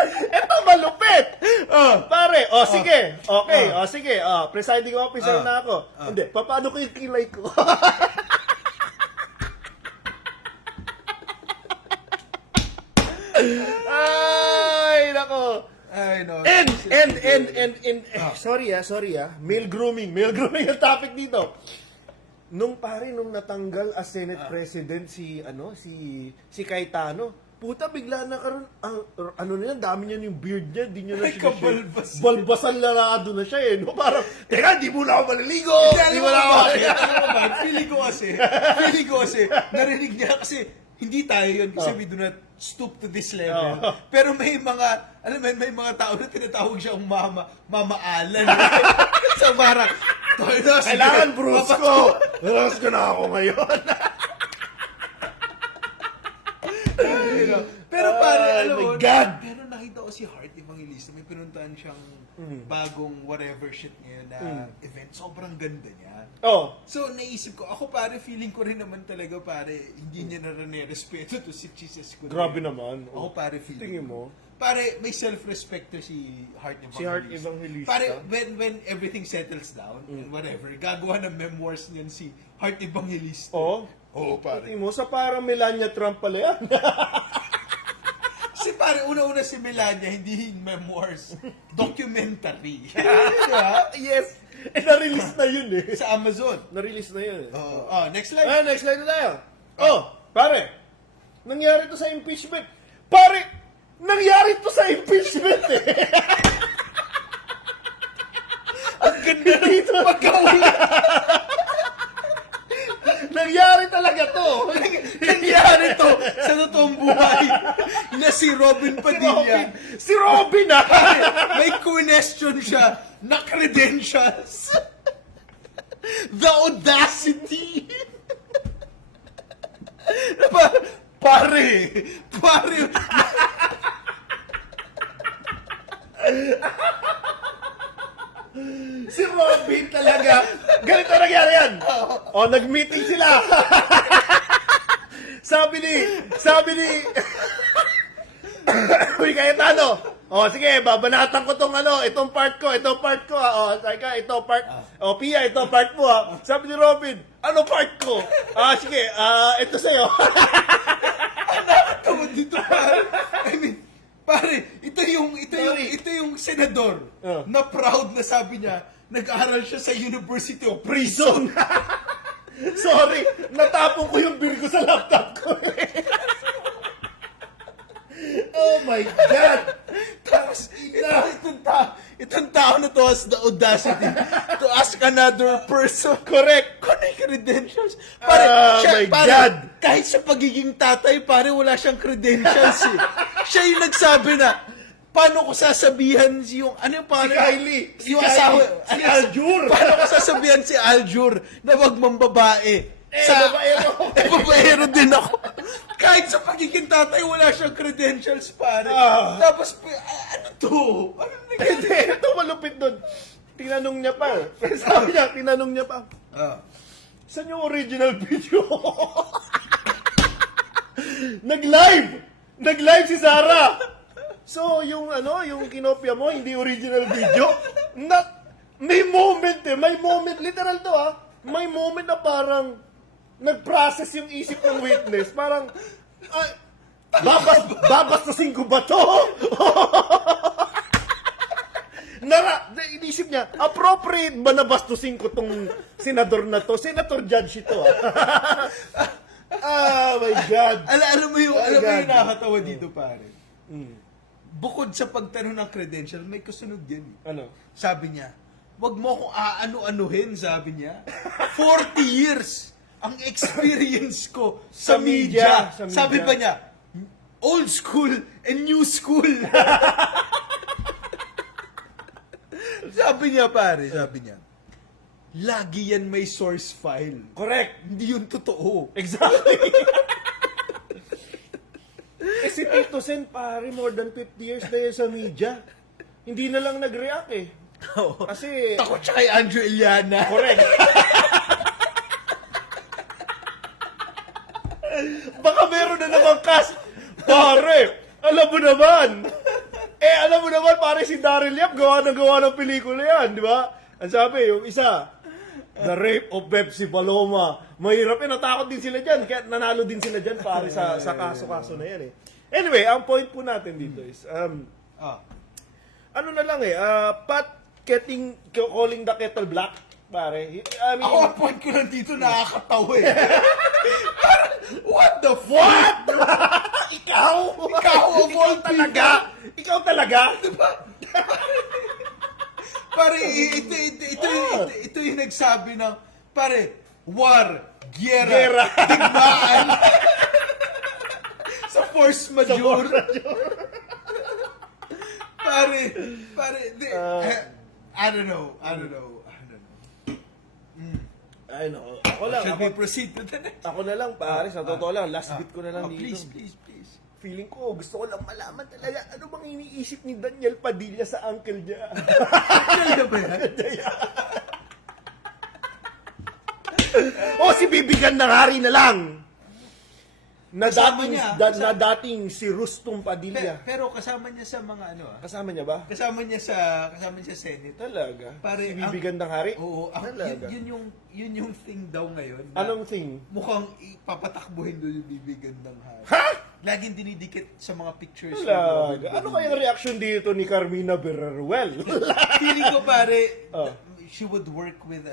Ito malupit. Pare, sige. Okay, sige. Presiding officer na ako. Hindi, paano ko yung kilay ko? Ay, nako. Ay, no. Sorry male grooming ang topic dito. Nung natanggal as Senate President si Cayetano, puta bigla na karon ang dami niya yung beard niya, di niya na Ay, kabalbas. balbasan larado na siya no? Parang, teka, di mo na ako maliligo. Alam mo ba? Feeling ko kasi, narinig niya kasi, hindi tayo yun kasi we do not stoop to this level. Pero may mga, may mga tao na tinatawag siyang Mama Alan. So parang, Kailangan bruce ko. Bruce ko na ako ngayon. Pero pare, Oh alam my mo, God! pero nakita ko si Heart Evangelista, may pinuntahan siyang bagong whatever shit ngayon na event. Sobrang ganda niya. Oh, So, naisip ko, ako pare, feeling ko rin naman talaga, pare, hindi niya na respeto to si Jesus ko. grabe naman. Ako, pare, feeling Tingin mo? Pare, may self-respect to si Heart Evangelista. Si Heart Evangelista? Pare, when everything settles down, and whatever, gagawa ng memoirs niyan si Heart Evangelista. Oh, Oo, pare. tingin mo, sa parang Melania Trump pala yan. Kasi pare, una-una si Melania, hindi memoirs, documentary. Diba? Yes. Na-release na yun eh. Sa Amazon. Na-release na yun eh. Next slide. Next slide na tayo. Pare, nangyari to sa impeachment. Pare, nangyari to sa impeachment eh. Ang ganda dito pagkaulit. Nangyari talaga to. Nangyari to sa totoong buhay na si Robin Padilla. Si Robin ah. May question siya na credentials. The audacity. Pare. Si Robin talaga. Ganito nangyari yan. Nag-meeting sila. sabi ni Uy, Cayetano. Sige, babanatan ko itong part ko. Sabi ka, ito part. Pia, ito part mo ha. Sabi ni Robin, ano part ko? Sige, ito sa'yo. Tawad dito, pare. I mean, pare, ito yung senador na proud na sabi niya, nag-aaral siya sa University of Prison. Sorry, natapon ko yung beer ko sa laptop ko. Oh my God! Tapos, itong tao na to has the audacity to ask another person. Correct. Kung ano yung credentials. Oh my God! Kahit sa pagiging tatay, pare, wala siyang credentials eh. Siya yung nagsabi na, paano ko sasabihan yung, ano yung paano? Si Kylie! Yung asawa. Si Aljur! Paano ko sasabihan si Aljur na wag mambabae? babaero. Babaero din ako. Kahit sa pagiging tatay, wala siyang credentials, pare. Ah. Tapos, ano to? Ano Hindi, ito malupit doon. Tinanong niya pa. Sabi niya, tinanong niya pa. Saan yung original video? Nag-live! Nag-live si Sarah! So, yung yung kinopya mo, hindi original video. May moment may moment, literal to may moment na parang nag-process yung isip ng witness. Parang, babastasin ko ba to? Inisip niya, appropriate ba na bastusin ko tong senador na to? Senator Judge ito Oh my God. Alam mo yung God. nakakatawa dito, pare. Bukod sa pagtanong ng credential, may kasunod yan. Ano? Sabi niya, wag mo akong aano-anuhin, sabi niya. 40 years ang experience ko sa media. Sa media. Sabi pa niya, old school and new school. Sabi niya, pare, sabi niya, lagi yan may source file. Correct. Hindi yun totoo. Exactly. Si Tito Sen, pare, more than 50 years na yan sa media. Hindi na lang nag-react eh. Kasi... Takot siya kay Andrew Iliana. Correct. Baka meron na namang cast. Pare, alam mo naman. Alam mo naman, pare, si Daryl Yap, gawa ng pelikula yan, di ba? Ang sabi, yung isa, The Rape of Pepsi Paloma. Mahirap natakot din sila dyan. Kaya nanalo din sila dyan, pare, sa kaso-kaso na yan eh. Anyway, ang point po natin dito is, ano na lang Pat calling the kettle black, pare. I mean, Ako, ang point ko lang dito, nakakatawa eh. Parang, what the fuck? Ikaw of all talaga? Ikaw talaga? Diba? Pare, ito yung nagsabi ng, pare, war, gyera, digmaan. Sa force majeure. Pare, I don't know. I know. Should we proceed to the next? Ako na lang, pare, sa totoo lang, last bit ko na lang dito. Please. Feeling ko, gusto ko lang malaman talaga ano bang iniisip ni Daniel Padilla sa uncle niya. Ano ba yan? O si Bibigan ng Hari na lang. Na Kasama dating, niya. na dating si Rustum Padilla. Pero kasama niya sa mga Kasama niya ba? Kasama niya sa Senate. Talaga? Pare, si Bibigan ng Hari? Oo, Talaga? yun yung thing daw ngayon. na Anong thing? Mukhang ipapatakbuhin doon yung bibigan ng hari. Ha? Laging dinidikit sa mga pictures. Talaga? Ano kayang reaction dito ni Carmina Berruel? Feeling ko, pare, Oh. she would work with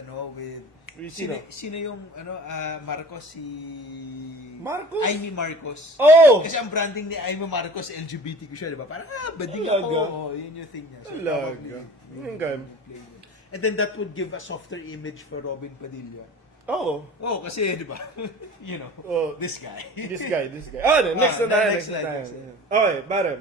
Sino? sino yung Marcos, si Marcos? Amy Marcos. Oh! Kasi ang branding ni Amy Marcos, LGBT ko siya, di ba? Parang, bading Talaga? ako. Yun yung thing niya. So, Talaga? probably, Okay. play yun. And then that would give a softer image for Robin Padilla. Oo. Oh, kasi, di ba? You know, Oh. this guy. This guy. Next na tayo. next slide. Okay, pare.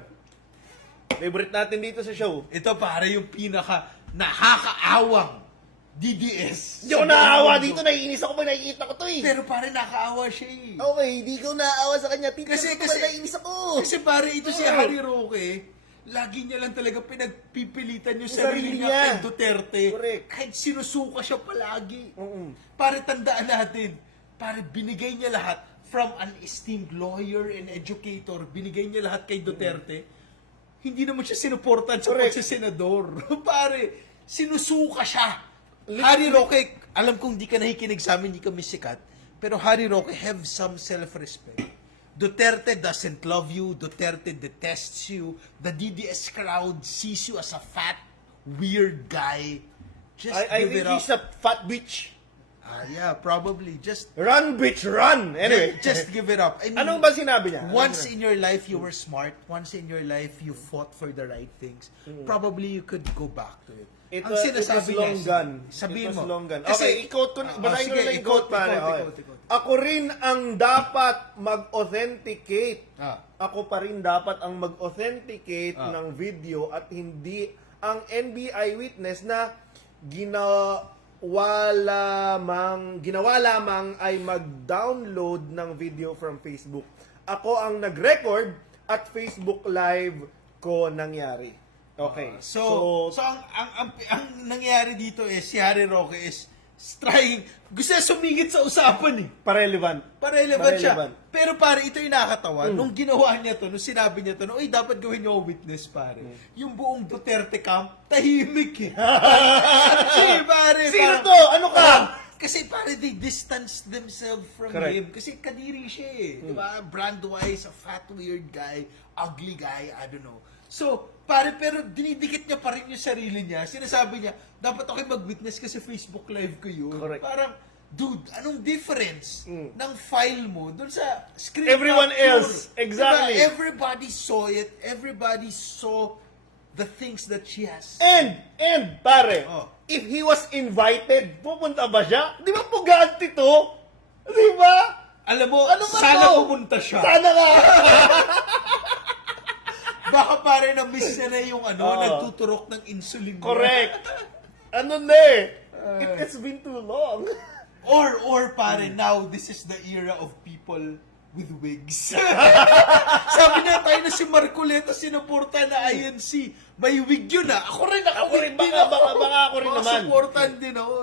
Favorite natin dito sa show. Ito, pare, yung pinaka nakakaawang DDS. Hindi ako naawa dito, naiinis ako pag nakikita ko to eh. Pero pare, nakaawa siya eh. Okay, hindi ko naawa sa kanya. Kasi naiinis ako. Kasi pare, ito si Harry Roque, lagi niya lang talaga pinagpipilitan yung sarili niya kay Duterte. Correct. Kahit sinusuka siya palagi. Mm-mm. Pare, tandaan natin, pare, binigay niya lahat from an esteemed lawyer and educator, binigay niya lahat kay Duterte. Hindi naman siya sinuportan sa pagsisenador. Pare, sinusuka siya. Harry Roque, alam kong di ka nakikinig sa amin, di kami sikat, pero Harry Roque, have some self-respect. Duterte doesn't love you, Duterte detests you, the DDS crowd sees you as a fat, weird guy. Just I give think it up. he's a fat bitch. Yeah, probably. Just Run, bitch, run! Anyway. just give it up. I mean, Anong ba sinabi niya? once in your life you were smart, once in your life you fought for the right things, probably you could go back to it. It Ang was sinasabi niya, long gun. sabihin It was mo. long gun. Kasi, Okay, i-quote ko. Basahin ko sige, na yung quote, pare. Okay. quote. Ako rin ang dapat mag-authenticate. Ako pa rin dapat ang mag-authenticate ng video at hindi ang NBI witness na ginawa lamang ay mag-download ng video from Facebook. Ako ang nag-record at Facebook Live ko nangyari. Okay. So ang nangyari dito is si Harry Roque is trying, gusto niya sumingit sa usapan eh. Parelevant. Parelevant siya. Parelevant. Pero pare, ito yung nakakatawa. Nung ginawa niya to, nung sinabi niya to, uy, dapat gawin niyo ako witness, pare. Yung buong Duterte camp, tahimik eh. Pare, Sino parang- to? Ano ka? Kasi pare, they distanced themselves from Correct. him. Kasi kadiri siya eh. Diba? Brand-wise, a fat, weird guy, ugly guy, I don't know. So, pare, pero dinidikit niya pa rin yung sarili niya. Sinasabi niya, dapat ako mag-witness kasi Facebook Live ko yun. Correct. Parang, dude, anong difference ng file mo dun sa screen Everyone capture? else. Exactly. Diba? Everybody saw it. Everybody saw the things that she has. And, pare, Oh. if he was invited, pupunta ba siya? Di ba pugante to? Di ba? Alam mo, Ano ba sana to? pumunta siya. Sana nga. Baka pare na-miss niya na yung Oo. nagtuturok ng insulin niya. Correct. Ano na eh. It's been too long. Or pare, now this is the era of people with wigs. Sabi niya tayo na si Marcoleta sinuporta na INC. May wig yun ah. Ako rin, Ako rin, din baka- ako. baka- baka ako rin naman. Supportan din ako.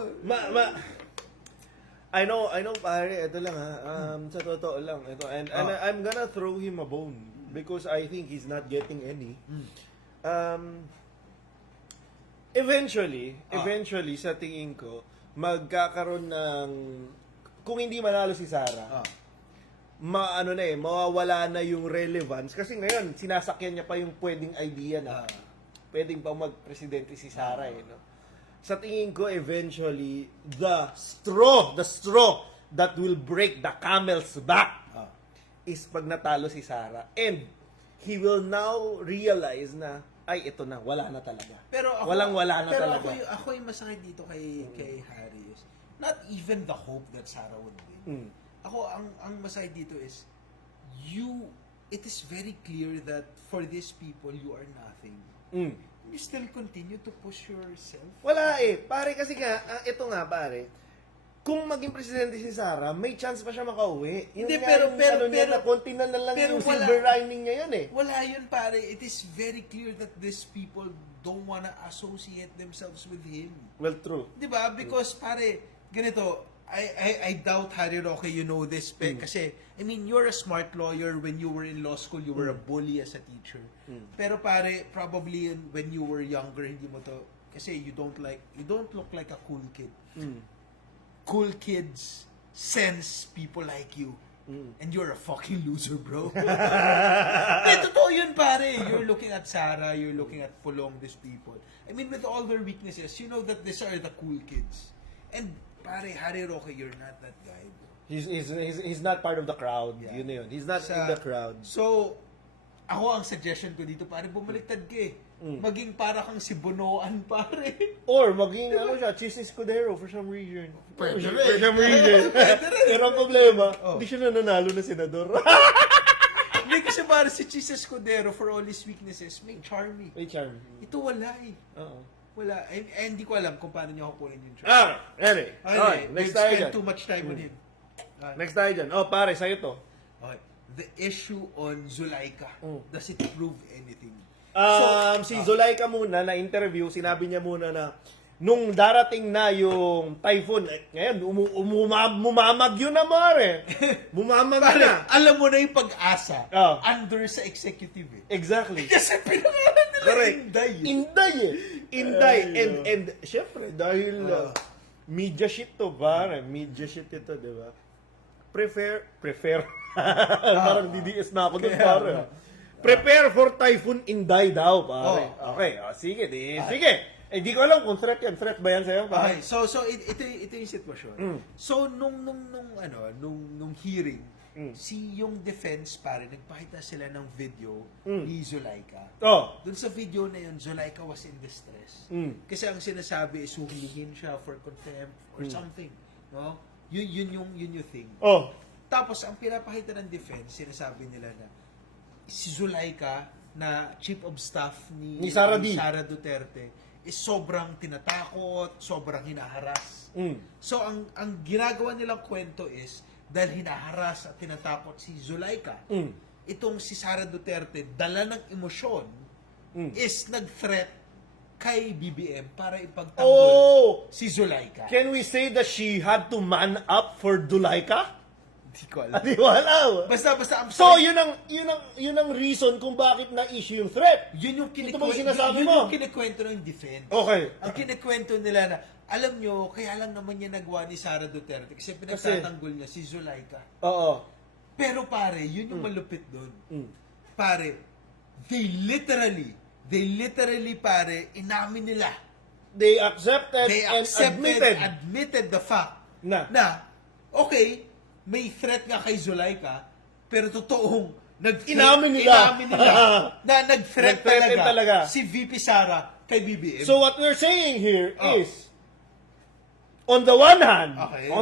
I know, pare, ito lang ha. Sa totoo lang, ito. And I'm gonna throw him a bone because I think he's not getting any. Eventually, sa tingin ko, magkakaroon ng, kung hindi manalo si Sara, mawawala na yung relevance. Kasi ngayon, sinasakyan niya pa yung pwedeng idea na pwedeng pa mag-presidente si Sara eh, no? Sa tingin ko, eventually, the straw that will break the camel's back is pag natalo si Sara. And he will now realize na, ay, ito na, wala na talaga. Pero ako, Walang-wala na pero talaga. ako yung masakit dito kay Harry is, not even the hope that Sarah would win. Ako, ang masakit dito is, it is very clear that for these people, you are nothing. You still continue to push yourself? Wala eh. Pare, kasi nga, ito nga pare, kung maging presidente si Sara, may chance pa siya makauwi. Yun Hindi, nga pero- yung pero- ano niya, pero- na konti na lang pero yung wala- silver lining niya yun eh. Wala yun, pare. It is very clear that these people don't wanna associate themselves with him. Well, true. Di ba? Because, pare, ganito, I doubt, Harry Roque, you know this, kasi, I mean, you're a smart lawyer. When you were in law school, you were a bully as a teacher. Pero pare, probably when you were younger, hindi mo to, kasi you don't look like a cool kid. Cool kids sense people like you. And you're a fucking loser, bro. Totoo yun, pare. You're looking at Sarah, you're looking at Pulong, these people. I mean, with all their weaknesses, you know that these are the cool kids. And, pare, Harry Roque, you're not that guy, bro. He's not part of the crowd. Yeah. Yun na yun. He's not in the crowd. So, ako ang suggestion ko dito, pare, bumaliktad ka eh. Maging para kang si Bonoan, pare. Or maging siya, Cheese Escudero for some reason. Pwede For rin. some reason. Pwede rin. Pero ang problema, Oh. hindi siya nanalo na senador. Hindi kasi pare si Chis Escudero, for all his weaknesses, may charm eh. May charm. Ito wala eh. Oo. Wala. Hindi ko alam kung paano niya kukunin yung charm. Anyway. Okay, Next we've tayo spent dyan. too much time on him. Next tayo dyan. Oh, pare, sa'yo to. Okay. The issue on Zulaika. Does it prove anything? Si Zulaika muna, na interview, sinabi niya muna na nung darating na yung typhoon, ngayon, mumamag yun na, mare. Mumamag Pare, na. alam mo na yung pag-asa Oh. under sa executive eh. Exactly. Kasi pinangalan nila Correct. Inday eh. Inday eh. Inday. And syempre, dahil media shit to, pare. Media shit ito, di ba? Prefer. Parang DDS na ako doon, pare. Prepare for Typhoon Inday daw, pare. Oh. Okay, sige. Sige. Eh, di ko alam kung threat yan. Threat ba yan sa'yo? Okay, so ito yung sitwasyon. Mm. So nung hearing, Mm. yung defense pare nagpakita sila ng video Mm. ni Zulaika. Oh. Doon sa video na yun, Zulaika was in distress. Mm. Kasi ang sinasabi is humihin siya for contempt or something, no? Yun yung thing. Oh. Tapos ang pinapakita ng defense, sinasabi nila na si Zulaika na chief of staff Ni Sara D. Sara Duterte is sobrang tinatakot, sobrang hinaharas. Mm. So ang ginagawa nilang kwento is dahil hinaharas at tinatakot si Zulaika, Mm. itong si Sara Duterte dala ng emosyon Mm. is nag-threat kay BBM para ipagtanggol Oh! si Zulaika. Can we say that she had to man up for Dulaika? Hindi ko alam. Di ko alam. Basta ang So, yun ang reason kung bakit na-issue yung threat. yun yung Ito ba yung sinasabi yun mo? yung kinikwento ng defense. Okay. Ang kinikwento nila na, alam nyo, kaya lang naman niya nagawa ni Sara Duterte kasi pinagtatanggol niya si Zulaika. Oo. Pero pare, yun yung malupit doon. Mm. Pare, they literally pare, inamin nila. They accepted They and admitted the fact Na. okay, may threat nga kay Zulaika, pero totoong Inamin nila. na nag-threat Nag-threaten talaga. si VP Sara kay BBM. So what we're saying here Oh. is, on the one hand, Okay.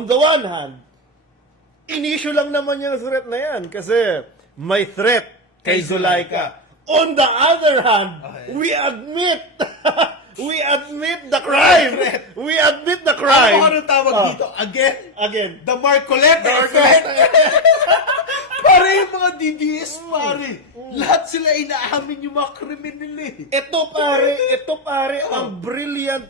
in-issue lang naman yung threat na yan kasi may threat kay Kay Zulaika. On the other hand, Okay. we admit the crime. We admit the crime. ano tawag Oh. dito? Again, The Marcoleta effect. Pare yung mga DDS, pare. Lahat sila inaamin yung mga kriminal eh. Ito pare, ang brilliant.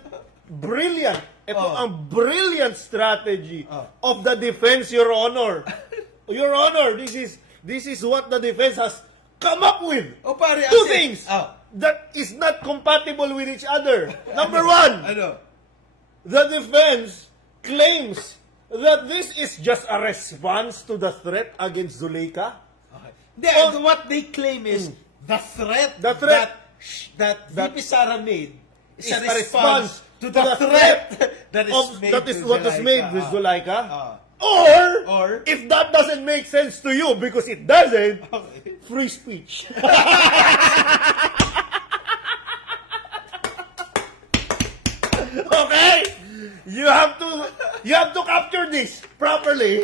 Ito Oh. ang brilliant strategy Oh. of the defense, Your Honor. Your Honor, this is what the defense has come up with. O pare, Two kasi- things Oh. that is not compatible with each other. Number one, Ano? the defense claims that this is just a response to the threat against Zulaika. Okay. Then, what they claim is the threat, The threat that VP Sara made is Is a response to the threat that is made that is to what is Zulaika. made with Zulaika. Ah. Or, if that doesn't make sense to you, because it doesn't, Okay. free speech. Okay? You have to capture this properly.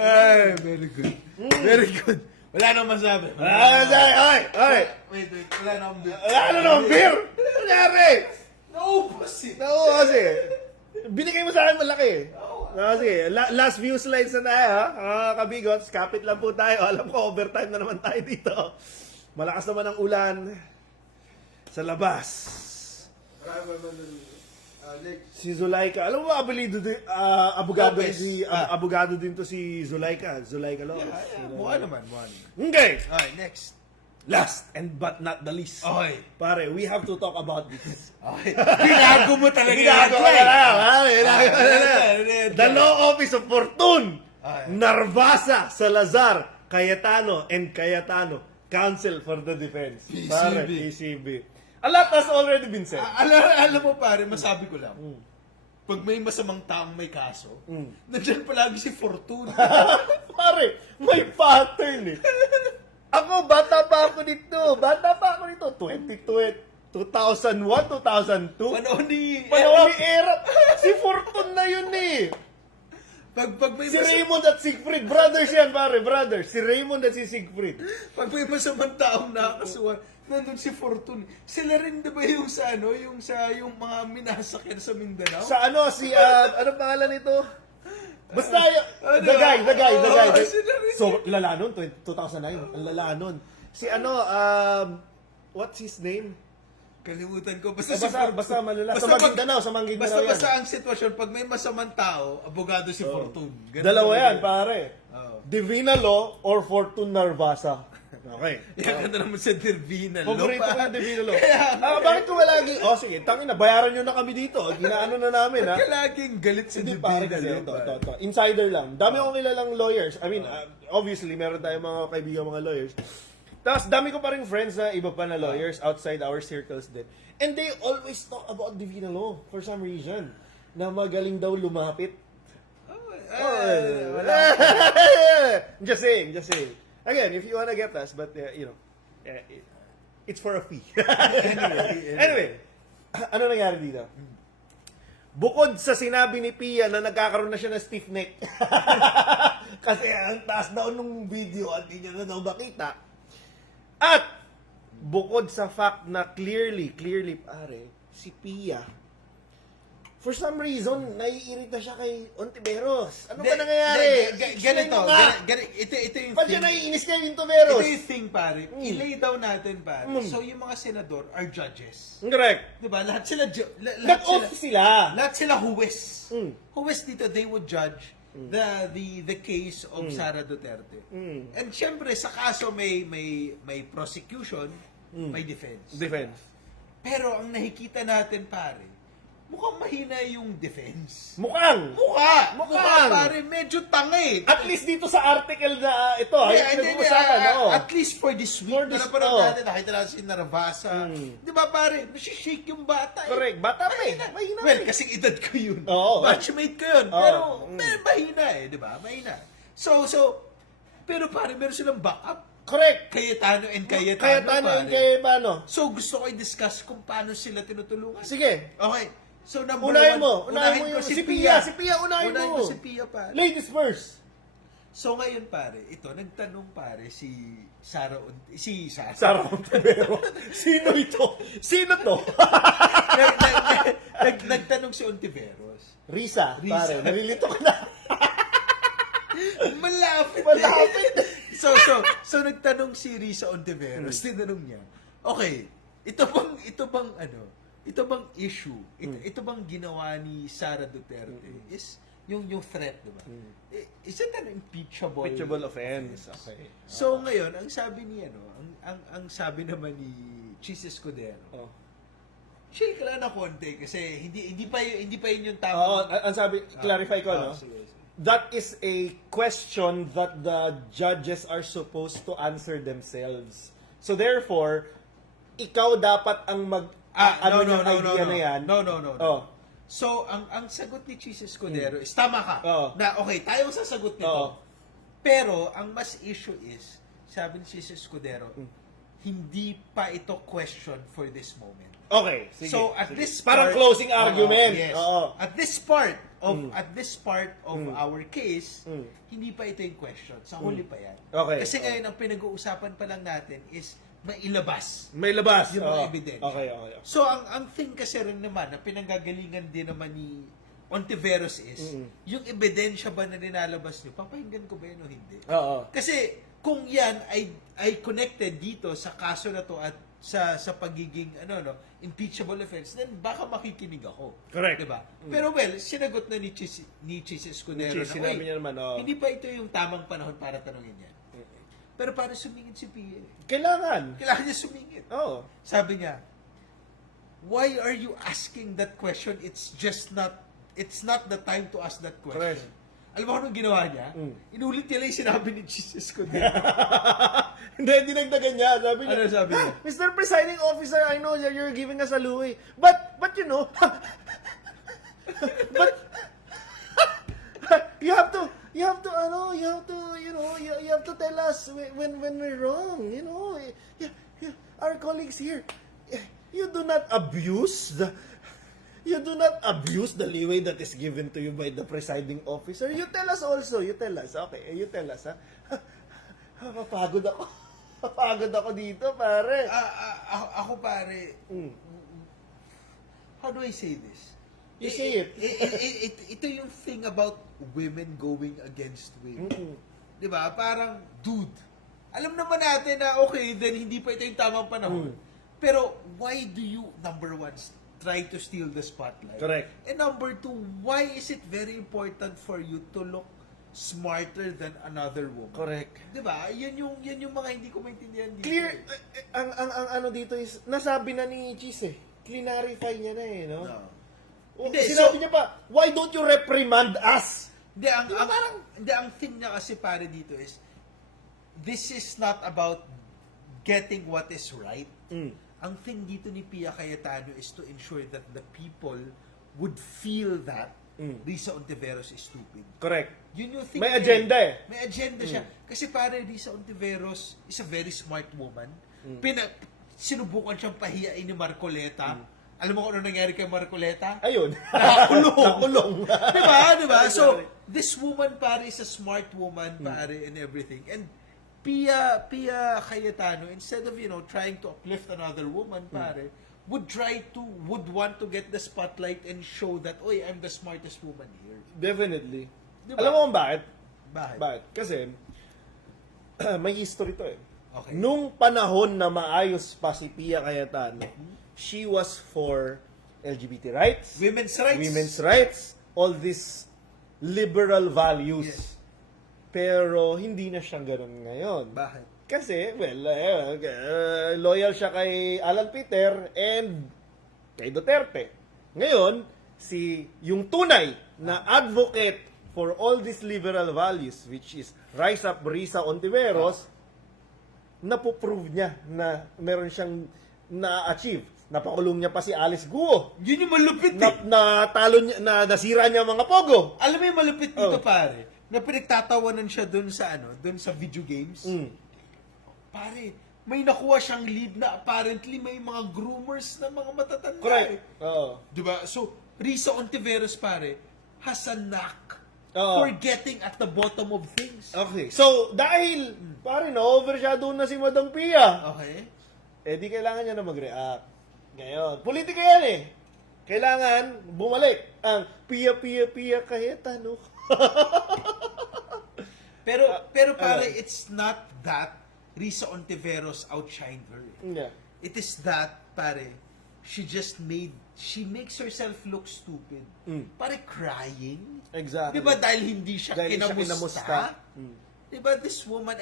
Ay, very good. Very good. Wala nang masabi. Ay. Wait. Wala nang beer. Ano naman, beer? Ano nangyari? Naubos eh. Oo, kasi. Binigay mo sa akin malaki. Sige, last few slides na tayo, ha? Mga kabigots, kapit lang po tayo. Alam ko, overtime na naman tayo dito. Malakas naman ang ulan sa labas. Si Zulaika. Alam mo, abogado Lopez. abogado din to si Zulaika. Zulaika Lopez. Mukha naman. Okay. Okay, next. Last and but not the least. Okay. Pare, we have to talk about this. Okay. Binago mo talaga Binago yung ka na lang, ha? Ah, The Law Office of Fortune, Ah, Narvasa, Salazar, Cayetano, and Cayetano, Counsel for the Defense. PCB. Pare, PCB. A lot has already been said. Alam mo pare, masabi ko lang. Pag may masamang taong may kaso, nandyan palagi si Fortuna. Pare, may pattern eh. Ako, bata pa ako nito. 2001, 2002. Panahon ni... Panahon ni Era. Si Fortune na yun eh. Pag may Si Raymond at Siegfried, brothers yan pare, brothers. Si Raymond at si Siegfried. Pag may masamang taong nakakasuhan, nandun si Fortune. Sila rin diba yung sa ano, yung mga minasakyan sa Mindanao? Sa ano, ano pangalan nito? Basta the guy. Sila rin. So, lala nun, 2009, ang lala nun. Si ano, what's his name? Kalimutan ko. Basta Malala. Sa Maguindanao yan. Basta ang sitwasyon, pag may masamang tao, abogado si Fortune. Ganun Dalawa talaga. yan, pare. Oo. Divina Law or Fortune Narvasa. Okay. Yan ka na naman sa Divina. Paborito ko yung Divina Law. Kaya, Bakit ko lagi? Sige, tangin na, bayaran nyo na kami dito. Ginaano na namin, ha? ka laging galit sa Hindi Divina. pare kasi ito. Insider lang. Dami akong kilalang lawyers. I mean, obviously, meron tayong mga kaibigan mga lawyers. Tapos dami ko pa rin friends na iba pa na lawyers outside our circles din. And they always talk about Divina Law for some reason. Na magaling daw lumapit. Just saying. Again, if you wanna get us, but it's for a fee. Anyway, ano nangyari dito? Bukod sa sinabi ni Pia na nagkakaroon na siya ng stiff neck. Kasi ang taas daw nung video at hindi niya na daw makita. At bukod sa fact na clearly pare, si Pia, for some reason, naiirita siya kay Ontiveros. Ano ba nangyayari? Ganito, Explain mo nga. ito yung Ba't thing. siya naiinis kay Ontiveros? Ito yung thing, pare. I-lay down natin, pare. So, yung mga senador are judges. Correct. Diba? Lahat sila, Nag-off sila. lahat sila huwes. Mm. Huwes dito, they would judge the case of Sara Duterte. And syempre, sa kaso may prosecution, may defense. Defense. Pero ang nakikita natin, pare, mukhang mahina yung defense. Mukhang. Mukha, Mukhang. pare, medyo tanga eh. At least dito sa article na ito, yung pinag-uusapan, at least for this week, For this- napanood natin, nakita natin si Narvasa. Di ba pare, nasishake yung bata eh. Correct. Bata pa eh. Mahina Well, eh. kasing edad ko yun. Oo. Batchmate ko yun. Oo. Pero, mahina eh, di ba? Mahina. So, pero pare, meron silang backup. Correct. Cayetano and Kaya Cayetano, tanong pare. kay Bano. So, gusto ko i-discuss kung paano sila tinutulungan. Sige. Okay. So, number Unahin one, mo ko yung si Pia. Si Pia, unahin Unahin mo. ko si Pia, pare. Ladies first. So, ngayon, pare, ito, nagtanong, pare, si Sara. Sarah Ontiveros. Sino ito? Sino to? Nagtanong si Ontiveros. Risa. Risa. Pare, nalilito ka na. Malapit. Malapit. So nagtanong si Risa Ontiveros, tinanong niya, okay, ito bang issue, ito bang ginawa ni Sara Duterte is yung threat, diba? Is it an impeachable? Impeachable offense. Okay. So ngayon, ang sabi ni ang sabi naman ni Chis Escudero, Oh. chill ka lang na konti kasi hindi pa yun yung Oo, tamang. ang sabi, clarify ko, no? Sige. That is a question that the judges are supposed to answer themselves. So therefore, ikaw dapat ang idea na yan. No. Oh. So, ang sagot ni Chis Escudero is, tama ka, Oo. na okay, tayo ang sasagot nito. Oo. Pero, ang mas issue is, sabi ni Chis Escudero, hindi pa ito question for this moment. Okay, sige. So, at sige. this Parang part- closing argument. Yes. Oo. At this part of our case, hindi pa ito yung question. Sa huli pa yan. Okay. Kasi ngayon, ang pinag-uusapan pa lang natin is mailabas May labas. yung mga Oo. ebidensya. Okay. So, ang thing kasi rin naman, na pinanggagalingan din naman ni Ontiveros is, yung ebidensya ba na nilalabas nyo, papahinggan ko ba yun o hindi? Oo. Kasi, kung yan ay connected dito sa kaso na to at sa pagiging impeachable offense, then baka makikinig ako. Correct. Diba? Pero well, sinagot na ni Chis Escudero Chis, na, sinabi niya naman, oo. hindi pa ito yung tamang panahon para tanungin yan. Pero para sumingit si Pia. Kailangan. Kailangan niya sumingit. Oo. Sabi niya, why are you asking that question? It's not the time to ask that question. Correct. Alam mo anong ginawa niya? Inulit niya lang yung sinabi ni Chis Escudero. Hindi, dinagdagan niya. Sabi niya, Ano sabi niya? Mr. Presiding Officer, I know that you're giving us a louis. But you know, but you have to tell us when we're wrong. You know, our colleagues here, you do not abuse the leeway that is given to you by the presiding officer. You tell us also. You tell us. Okay, you tell us, ha? Mapagod ako. Mapagod ako dito, pare. Ako pare, how do I say this? You say it. Ito yung thing about women going against women. Diba? Parang, dude, alam naman natin na okay, then hindi pa ito yung tamang panahon. Pero, why do you, number one, try to steal the spotlight? Correct. And number two, why is it very important for you to look smarter than another woman? Correct. Diba? Yan yung mga hindi ko maintindihan dito. Clear, ang ano dito is, nasabi na ni Cheese eh. Clarify niya na eh, no? No. O, Hindi, sinabi niya pa, why don't you reprimand us? Hindi, ang thing niya kasi pare dito is, this is not about getting what is right. Mm. Ang thing dito ni Pia Cayetano is to ensure that the people would feel that Risa Ontiveros is stupid. Correct. Yun yung thing. May agenda eh. May agenda siya. Kasi pare, Risa Ontiveros is a very smart woman. Sinubukan siyang pahiyain ni Marcoleta. Alam mo kung ano nangyari kay Marcoleta? Ayun. Nakakulong. Nakulong. Diba? So, this woman, pare, is a smart woman, pare, and everything. And Pia Cayetano, instead of, trying to uplift another woman, pare, would want to get the spotlight and show that, oy, I'm the smartest woman here. Definitely. Diba? Alam mo kung bakit? Bakit? Kasi, may history to eh. Okay. Nung panahon na maayos pa si Pia Cayetano, she was for LGBT rights, Women's rights. all these liberal values. Yes. Pero hindi na siya ganun ngayon. Bakit? Kasi, loyal siya kay Alan Peter and kay Duterte. Ngayon, yung tunay na advocate for all these liberal values, which is Rise Up Risa Ontiveros, napoprove niya na meron siyang na-achieve. Napakulong niya pa si Alice Guo. Yun yung malupit Natalo niya, nasira niya mga pogo. Alam mo yung malupit dito, pare? Na pinagtatawanan siya dun sa video games. Pare, may nakuha siyang lead na apparently may mga groomers na mga matatanda. Correct. Oo. Diba? So, Risa Ontiveros, pare, has a knack Oo. for getting at the bottom of things. Okay. So, dahil, pare, na-overshadow na si Madam Pia, Okay? di kailangan niya na mag-react. Ngayon, politika yan eh. Kailangan bumalik ang Pia Cayetano. Pero pare, it's not that Risa Ontiveros outshined her. Yeah. It is that, pare, she makes herself look stupid. Pare, crying. Exactly. Diba dahil hindi siya Dahil siya kinamusta? kinamusta. Diba this woman,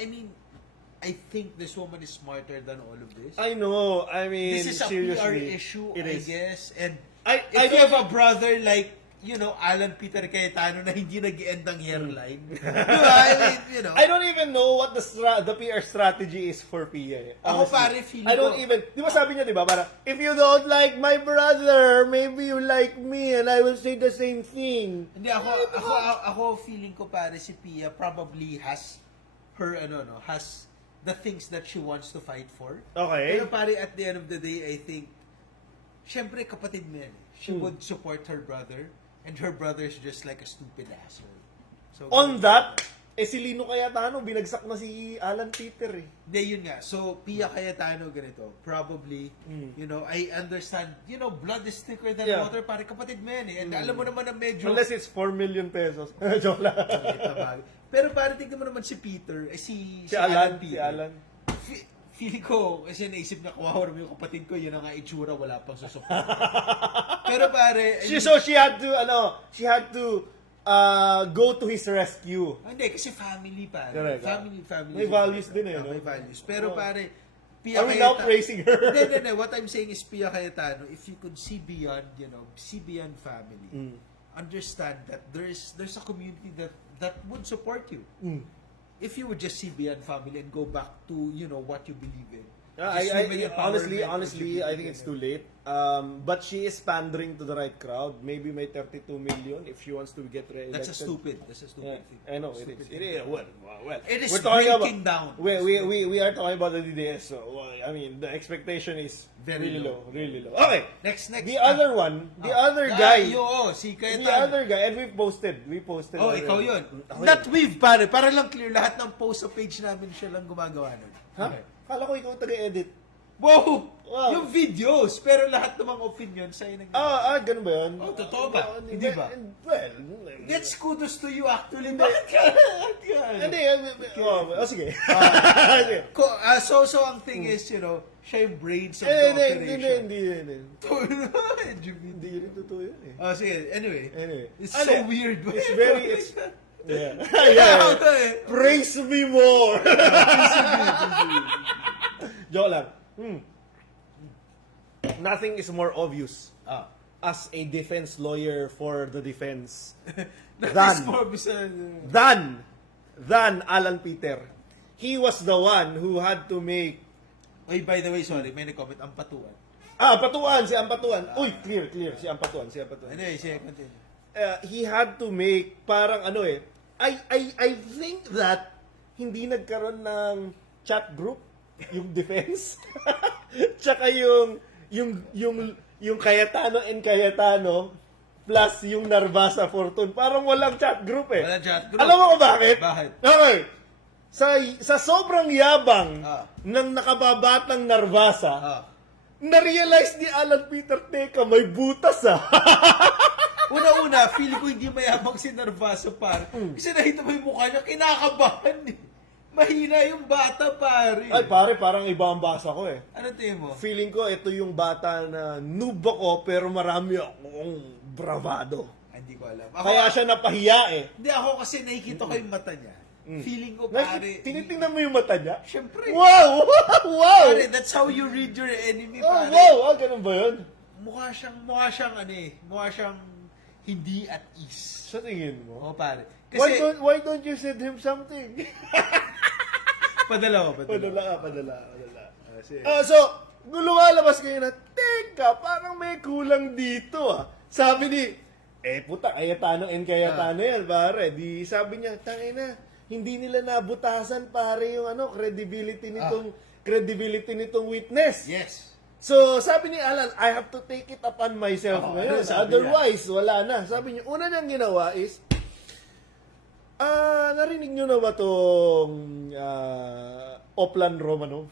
I think this woman is smarter than all of this. I know. I mean, This is a seriously, PR issue, it I is. guess. And I if you don't- have a brother like, Alan Peter Cayetano na hindi nag-end ang hairline. Diba? I mean, I don't even know what the PR strategy is for Pia. Ako, honestly. pare, feeling I don't ko- even, di ba sabi niya, di ba, para, if you don't like my brother, maybe you like me and I will say the same thing. Hindi, ako feeling ko, pare, si Pia probably has has the things that she wants to fight for. Okay. Pero pare, at the end of the day, I think, syempre kapatid mo yan. She would support her brother, and her brother is just like a stupid asshole. So, On that, si Lino Cayetano, binagsak na si Alan Peter eh. Hindi, yun nga. So, Pia Cayetano, ganito, probably, I understand, blood is thicker than Yeah. water, pare, kapatid mo yan eh. And alam mo naman na medyo... Unless it's 4 million pesos. Joke lang. Pero pare, tignan mo naman si Peter, si Si Peter. Alan. Feeling ko, kasi naisip na kawawa naman yung kapatid ko, yun ang nga itsura, wala pang susupport. Pero pare, So she had to go to his rescue. hindi, kasi family pare. Correct. Family. May values din eh, no? May values. Pero Oh. pare, Pia Are we now praising her? Hindi. What I'm saying is Pia Cayetano, if you could see beyond, see beyond family, understand that there's a community that would support you. If you would just see beyond family and go back to, what you believe in. Just women empowerment, honestly, I think LGBT. it's too late. But she is pandering to the right crowd. Maybe may 32 million if she wants to get re-elected. That's a stupid Yeah, thing. I know it is. It is. Well. It is we're talking breaking down. We are talking about the DDS. So I mean, the expectation is Very really low. really low. Okay. Next. The other one, the other guy, Si the Cayetano. other guy, and we posted. Oh, already. ikaw yun. Ako Not we've, pare. Para lang clear, lahat ng post sa page namin siya lang gumagawa nun. Ha? Okay. Kala ko ikaw taga-edit. Wow! Wow. Yung videos, pero lahat ng mga opinion sa'yo nag- Ganun ba yun? Oh, totoo ba? Hindi ba? Well, That's kudos to you actually. Bakit ka? Hindi, sige. Sige. So ang thing is, siya yung brains of the Hindi, operation. hindi. LGBT. Hindi rin totoo yun eh. Sige, anyway. It's Ano, so weird. Yeah. Yeah. Praise me more. Joke lang. Nothing is more obvious as a defense lawyer for the defense than Alan Peter. He was the one who had to make Oy, by the way, sorry, may nag-comment ang patuan. Ampatuan, si Ampatuan. Uy, clear, si Ampatuan. Anyway, siya, continue. He had to make parang ano eh. I think that hindi nagkaroon ng chat group yung defense. Tsaka yung Cayetano and Cayetano plus yung Narvasa Fortune. Parang walang chat group eh. Walang chat group. Alam mo kung bakit? Bakit? Okay. Sa sobrang yabang Ah. ng nakababatang Narvasa, Ah. na-realize ni Alan Peter, teka, may butas ah. Una-una, feeling ko hindi mayabang si Narvaso, pare. Kasi nakita mo yung mukha niya, kinakabahan eh. Mahina yung bata, pare. Ay, pare, parang iba ang basa ko eh. Ano tingin mo? Feeling ko, ito yung bata na noob ako, pero marami akong bravado. Hindi ko alam. Ako, Kaya siya napahiya eh. Hindi, ako kasi nakikita ko yung mata niya. Feeling ko, pare. Tinitingnan mo yung mata niya? Siyempre. Wow! Wow! Pare, that's how you read your enemy, Oh, pare. wow! Ganun ba yun? Mukha siyang hindi at ease. Sa tingin mo? Oh, pare. Why Kasi, don't you send him something? padala. Padala. So, nung lumalabas kayo na, teka, parang may kulang dito ah. Sabi ni, puta, Cayetano and Cayetano yan, pare. Di sabi niya, tangina, hindi nila nabutasan, pare, yung credibility nitong witness. yes. So, sabi ni Alan, I have to take it upon myself Oh, ngayon. ano sabi Otherwise, wala na. Sabi niya, una niyang ginawa is, narinig niyo na ba tong Oplan Romanov?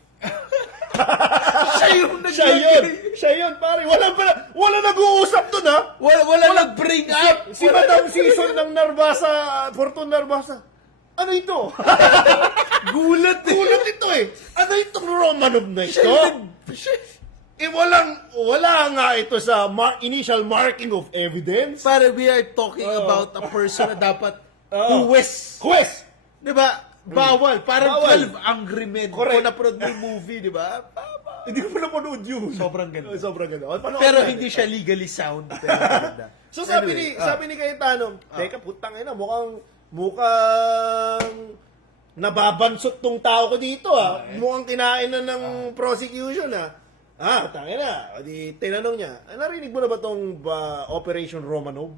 Siya yun, pare. Wala nag-uusap dun, ha? Wala nag-bring up. Si Madam Season ng Narvasa, Fortune Narvasa. Ano ito? Gulat ito eh. Ano itong Romanov na ito? Wala nga ito sa initial marking of evidence. Pare, we are talking about a person na dapat Huwes! Di ba? Bawal. Parang Bawal. 12 Angry Men. Correct. Kung napanood mo yung movie, di ba? Hindi ko pa napanood yun. Sobrang ganda. Sobrang ganda. Panoorin Pero natin. hindi siya legally sound. Pero maganda. So sabi Anyway, ni Cayetano, teka putang ina, mukhang nababansot tong tao ko dito ah. Mukhang kinain na ng prosecution ah. Tangina. O di tinanong niya, narinig mo na ba tong Operation Romanov?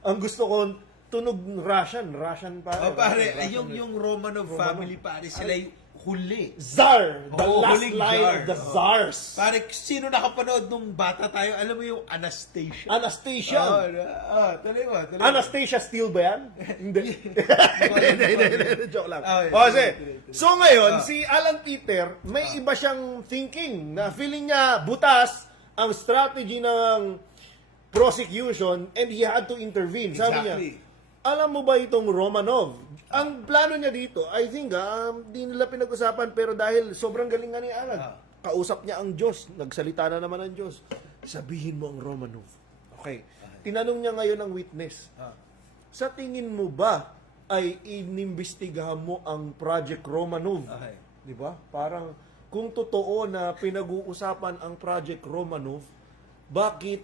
Ang gusto ko tunog Russian pare. pare, yung Romanov family, pare, sila yung huli. Tsar, the Oo, last huling line tsar. of the czars. Pare, sino nakapanood nung bata tayo? Alam mo yung Anastasia? Anastasia. Tuloy mo. Anastasia Steele ba yan? Hindi. Hindi. Joke lang. Okay. Kasi, so ngayon, si Alan Peter, may iba siyang thinking na feeling niya butas ang strategy ng prosecution and he had to intervene. Sabi niya, Exactly. alam mo ba itong Romanov? Ang plano niya dito, I think, di nila pinag-usapan, pero dahil sobrang galing nga ni Alan, kausap niya ang Diyos, nagsalita na naman ang Diyos. Sabihin mo ang Romanov. Okay. Tinanong niya ngayon ang witness. Sa tingin mo ba ay inimbestigahan mo ang Project Romanov? Okay. Di ba? Parang kung totoo na pinag-uusapan ang Project Romanov, bakit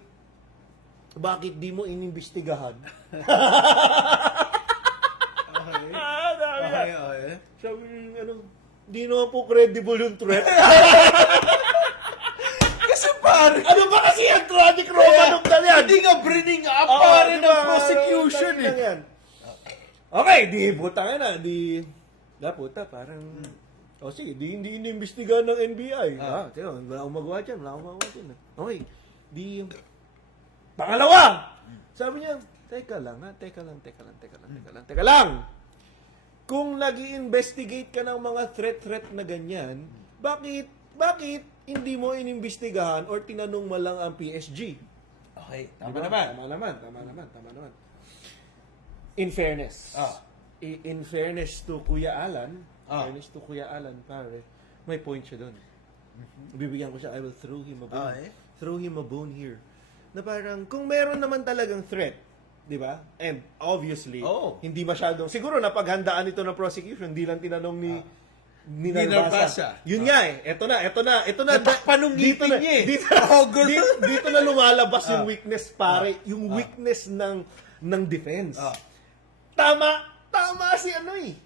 di mo inimbestigahan? Okay. Sabi niya, di naman po credible yung threat. Kasi pare, Ano ba kasi ang Project Romanov na yan? hindi nga bringing up Oo, pare di ng ba? prosecution Ano eh. yan? Okay, di puta nga na, puta, parang, sige, hindi inimbestigahan ng NBI. Tiyo, wala akong magawa dyan. Okay, pangalawa! Sabi niya, teka lang. Kung nag-i-investigate ka ng mga threat na ganyan, bakit hindi mo inimbestigahan or tinanong mo lang ang PSG? Okay, Tama naman. In fairness. In fairness to Kuya Alan, pare, may point siya doon. Bibigyan ko siya, I will throw him a bone. Throw him a bone here. Na parang, kung meron naman talagang threat, di ba? And obviously, hindi masyadong, siguro napaghandaan ito ng prosecution, hindi lang tinanong ni Narvasa. Yun nga eh. Ito na. Napanungipin niya eh. Dito na lumalabas yung weakness, pare. Yung weakness ng defense. Tama si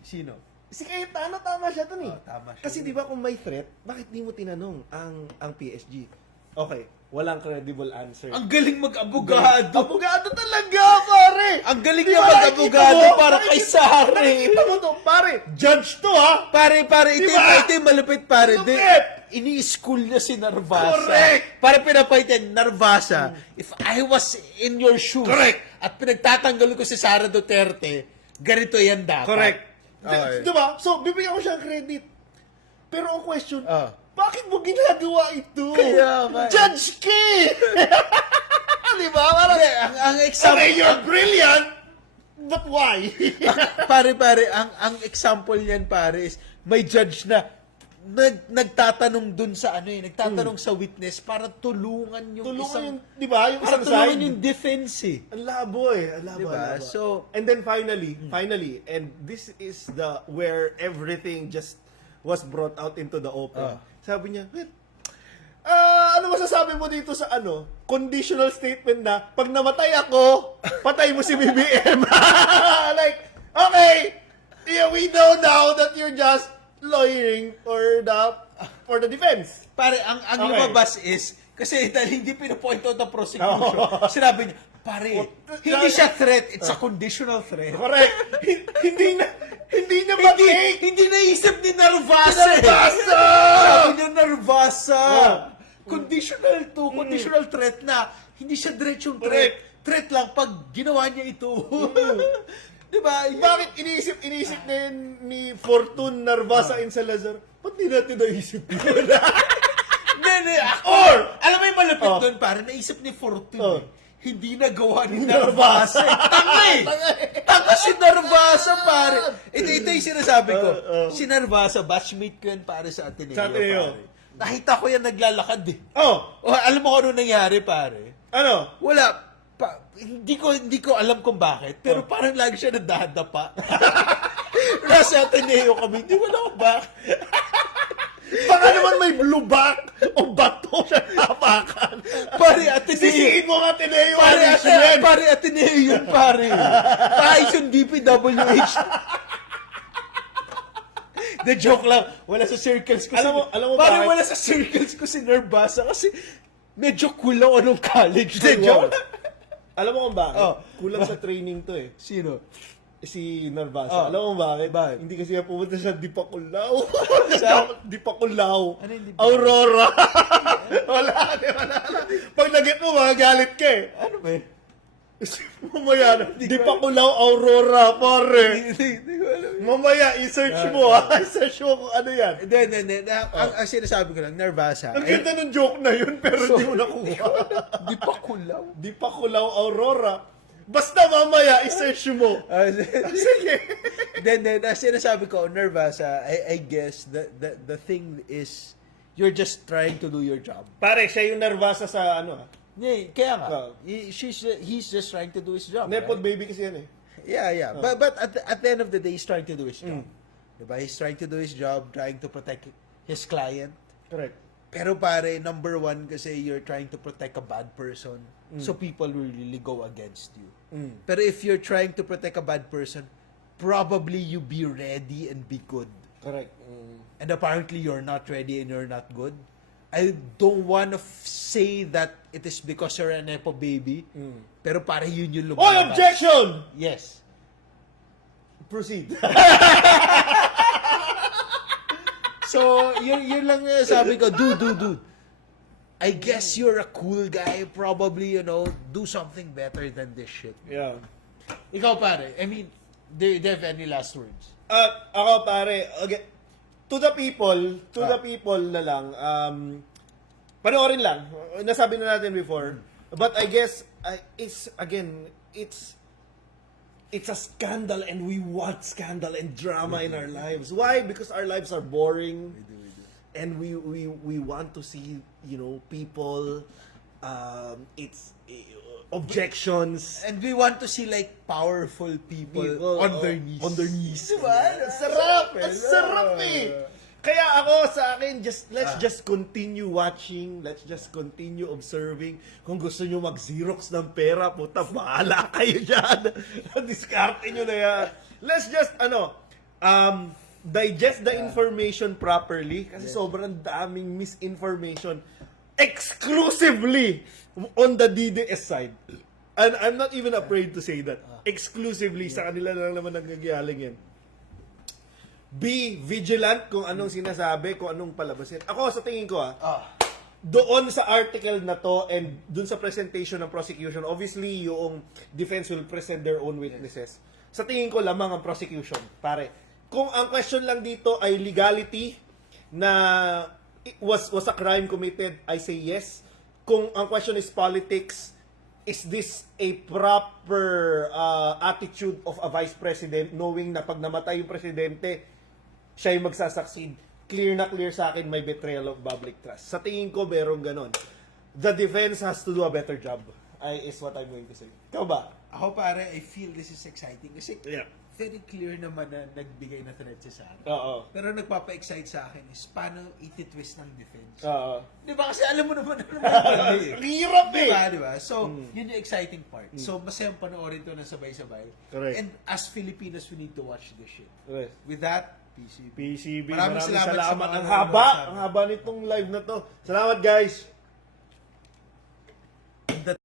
Sino? Si Cayetano, tama siya dun eh. Oh, tama siya Kasi dun. di ba kung may threat, bakit di mo tinanong ang PSG? Okay, walang credible answer. Ang galing mag-abogado. Abogado talaga, pare! Ang galing Di niya ba, mag-abogado nakikita mo? para kay Sari. Nakikita mo to, pare! Judge to, ha? Pare, ito Diba? yung malupit, pare. Malupit! Ini-school niya si Narvasa. Correct! Para pinapaitin, Narvasa, if I was in your shoes, Correct! at pinagtatanggol ko si Sara Duterte, ganito yan dapat. Correct. Okay. Diba? So, bibigyan ko siya ng credit. Pero ang question, Ah. bakit mo ginagawa ito? Kaya nga. Judge ka! Diba? Parang, Hindi, ang example, okay, you're brilliant, but why? pare, ang example niyan, pare, is may judge na nagtatanong dun sa nagtatanong sa witness para tulungan yung Tulungan isang, yung, di ba? Yung para isang tulungan side. yung defense eh. Ang labo eh. Ang labo, Diba? ang labo. So- and then finally, and this is where everything just was brought out into the open. Sabi niya, wait, ano masasabi mo dito sa conditional statement na pag namatay ako, patay mo si BBM. Like, okay, yeah, we know now that you're just lawyering for the defense. Pare, ang Okay. lumabas is, kasi dahil hindi pinapoint out ng prosecution, sinabi niya, pare, hindi siya threat, it's a conditional threat. Correct. hindi na matake. Hindi naisip ni Narvasa. Narvasa! Sabi niya Narvasa. Conditional threat na hindi siya diretsong threat. Correct. Threat lang pag ginawa niya ito. Di ba? Bakit iniisip na yun ni Fortune Narvasa in Salazar? Ba't di natin naisip yun? Hindi. Or, Alam mo yung malapit Oh. doon, pare, naisip ni Fortune. Oh. Hindi nagawa ni Narvasa. Narvasa. Tanga eh. Tanga si Narvasa, pare. Ito yung sinasabi ko. Si Narvasa, batchmate ko yan, pare, sa Ateneo. Sa Ateneo. Pare. Nakita ko yan naglalakad eh. Oh, Alam mo kung ano nangyari, pare? ano? Wala. Hindi ko alam kung bakit, pero parang lagi siya nadadapa. Nasa Ateneo kami, hindi wala ko ba? Baka naman may lubak o bato siya napakan. Pare, Ateneo. Sisiin mo nga Ateneo. Ateneo. Pare, Ateneo yun, pare. Kahit yung DPWH. The joke lang, wala sa circles ko. Alam mo pare, bakit? wala sa circles ko si Narvasa kasi medyo kulang anong college. The Wow. joke. Alam mo kung bakit? Oh. Kulang sa training to eh. Sino? Si Narvasa. Oh. Alam mo bakit? Bakit? Hindi kasi siya pumunta sa Dipakulaw. Sa- Dipakulaw. Ano yung Dipakulaw? Aurora. wala. Pag nag-get mo, magagalit ka eh. Ano ba eh? Mamaya na. Dipakulaw, Aurora, pare. Hindi ko alam. Mamaya, i-search mo ha. I-search mo kung ano yan. Hindi. Ang sinasabi ko lang, Narvasa. Ang ganda ng joke na yun, pero hindi mo nakuha. Di pa kulaw. Dipakulaw, Aurora. Basta mamaya, i-search mo. Sige. Then, sinasabi ko, Narvasa, I guess, the thing is, you're just trying to do your job. Pare, siya yung Narvasa sa ano ha. Kaya nga, Oh. he's just trying to do his job. Nepod right? baby kasi yan eh. Yeah. But at the end of the day, he's trying to do his job. Diba? He's trying to do his job, trying to protect his client. Correct. Pero pare, number one, kasi you're trying to protect a bad person. So people will really go against you. Pero if you're trying to protect a bad person, probably you be ready and be good. Correct. And apparently you're not ready and you're not good. I don't want to say that it is because you're an Nepo baby. Pero para yun yung Oy, lumalabas. objection! Yes. Proceed. So, yun lang sabi ko, dude. I guess you're a cool guy. Probably, do something better than this shit. Yeah. Ikaw, pare. I mean, do you have any last words? Ako pare, okay, to the people na lang, panoorin lang. Nasabi na natin before. But I guess, it's a scandal and we want scandal and drama in our lives. Why? Because our lives are boring. We do. And we want to see, people, objections. And we want to see like powerful people on their knees. On their knees. Diba? Ang sarap! Ang sarap eh! Kaya ako sa akin, let's just continue watching, let's just continue observing. Kung gusto nyo mag-Xerox ng pera, puta, bahala kayo dyan. Diskarte nyo na yan. Let's just, digest the information properly kasi sobrang daming misinformation exclusively on the DDS side. And I'm not even afraid to say that. Exclusively sa kanila na lang naman nanggagaling yan. Be vigilant kung anong sinasabi, kung anong palabasin. Ako sa tingin ko doon sa article na to and doon sa presentation ng prosecution, obviously yung defense will present their own witnesses. Sa tingin ko lamang ang prosecution, pare. Kung ang question lang dito ay legality na was a crime committed, I say yes. Kung ang question is politics, is this a proper attitude of a vice president knowing na pag namatay yung presidente, siya yung magsasucceed? Clear na clear sa akin may betrayal of public trust. Sa tingin ko, merong ganon. The defense has to do a better job, is what I'm going to say. Ikaw ba? Ako pare, I feel this is exciting kasi Yeah. very clear naman na nagbigay na threat siya sa akin. Oo. Pero nagpapa-excite sa akin is paano iti-twist ng defense. Oo. Di ba? Kasi alam mo naman ano naman eh. Ang hirap eh. Diba? Diba? So, yun yung exciting part. So, masayang panoorin to ng sabay-sabay. Correct. And as Filipinos, we need to watch this shit. Correct. With that, PCB. PCB, Maraming maraming salamat sa salamat. mga Ang nanonood haba, sa amin. ang haba nitong live na to. Salamat guys!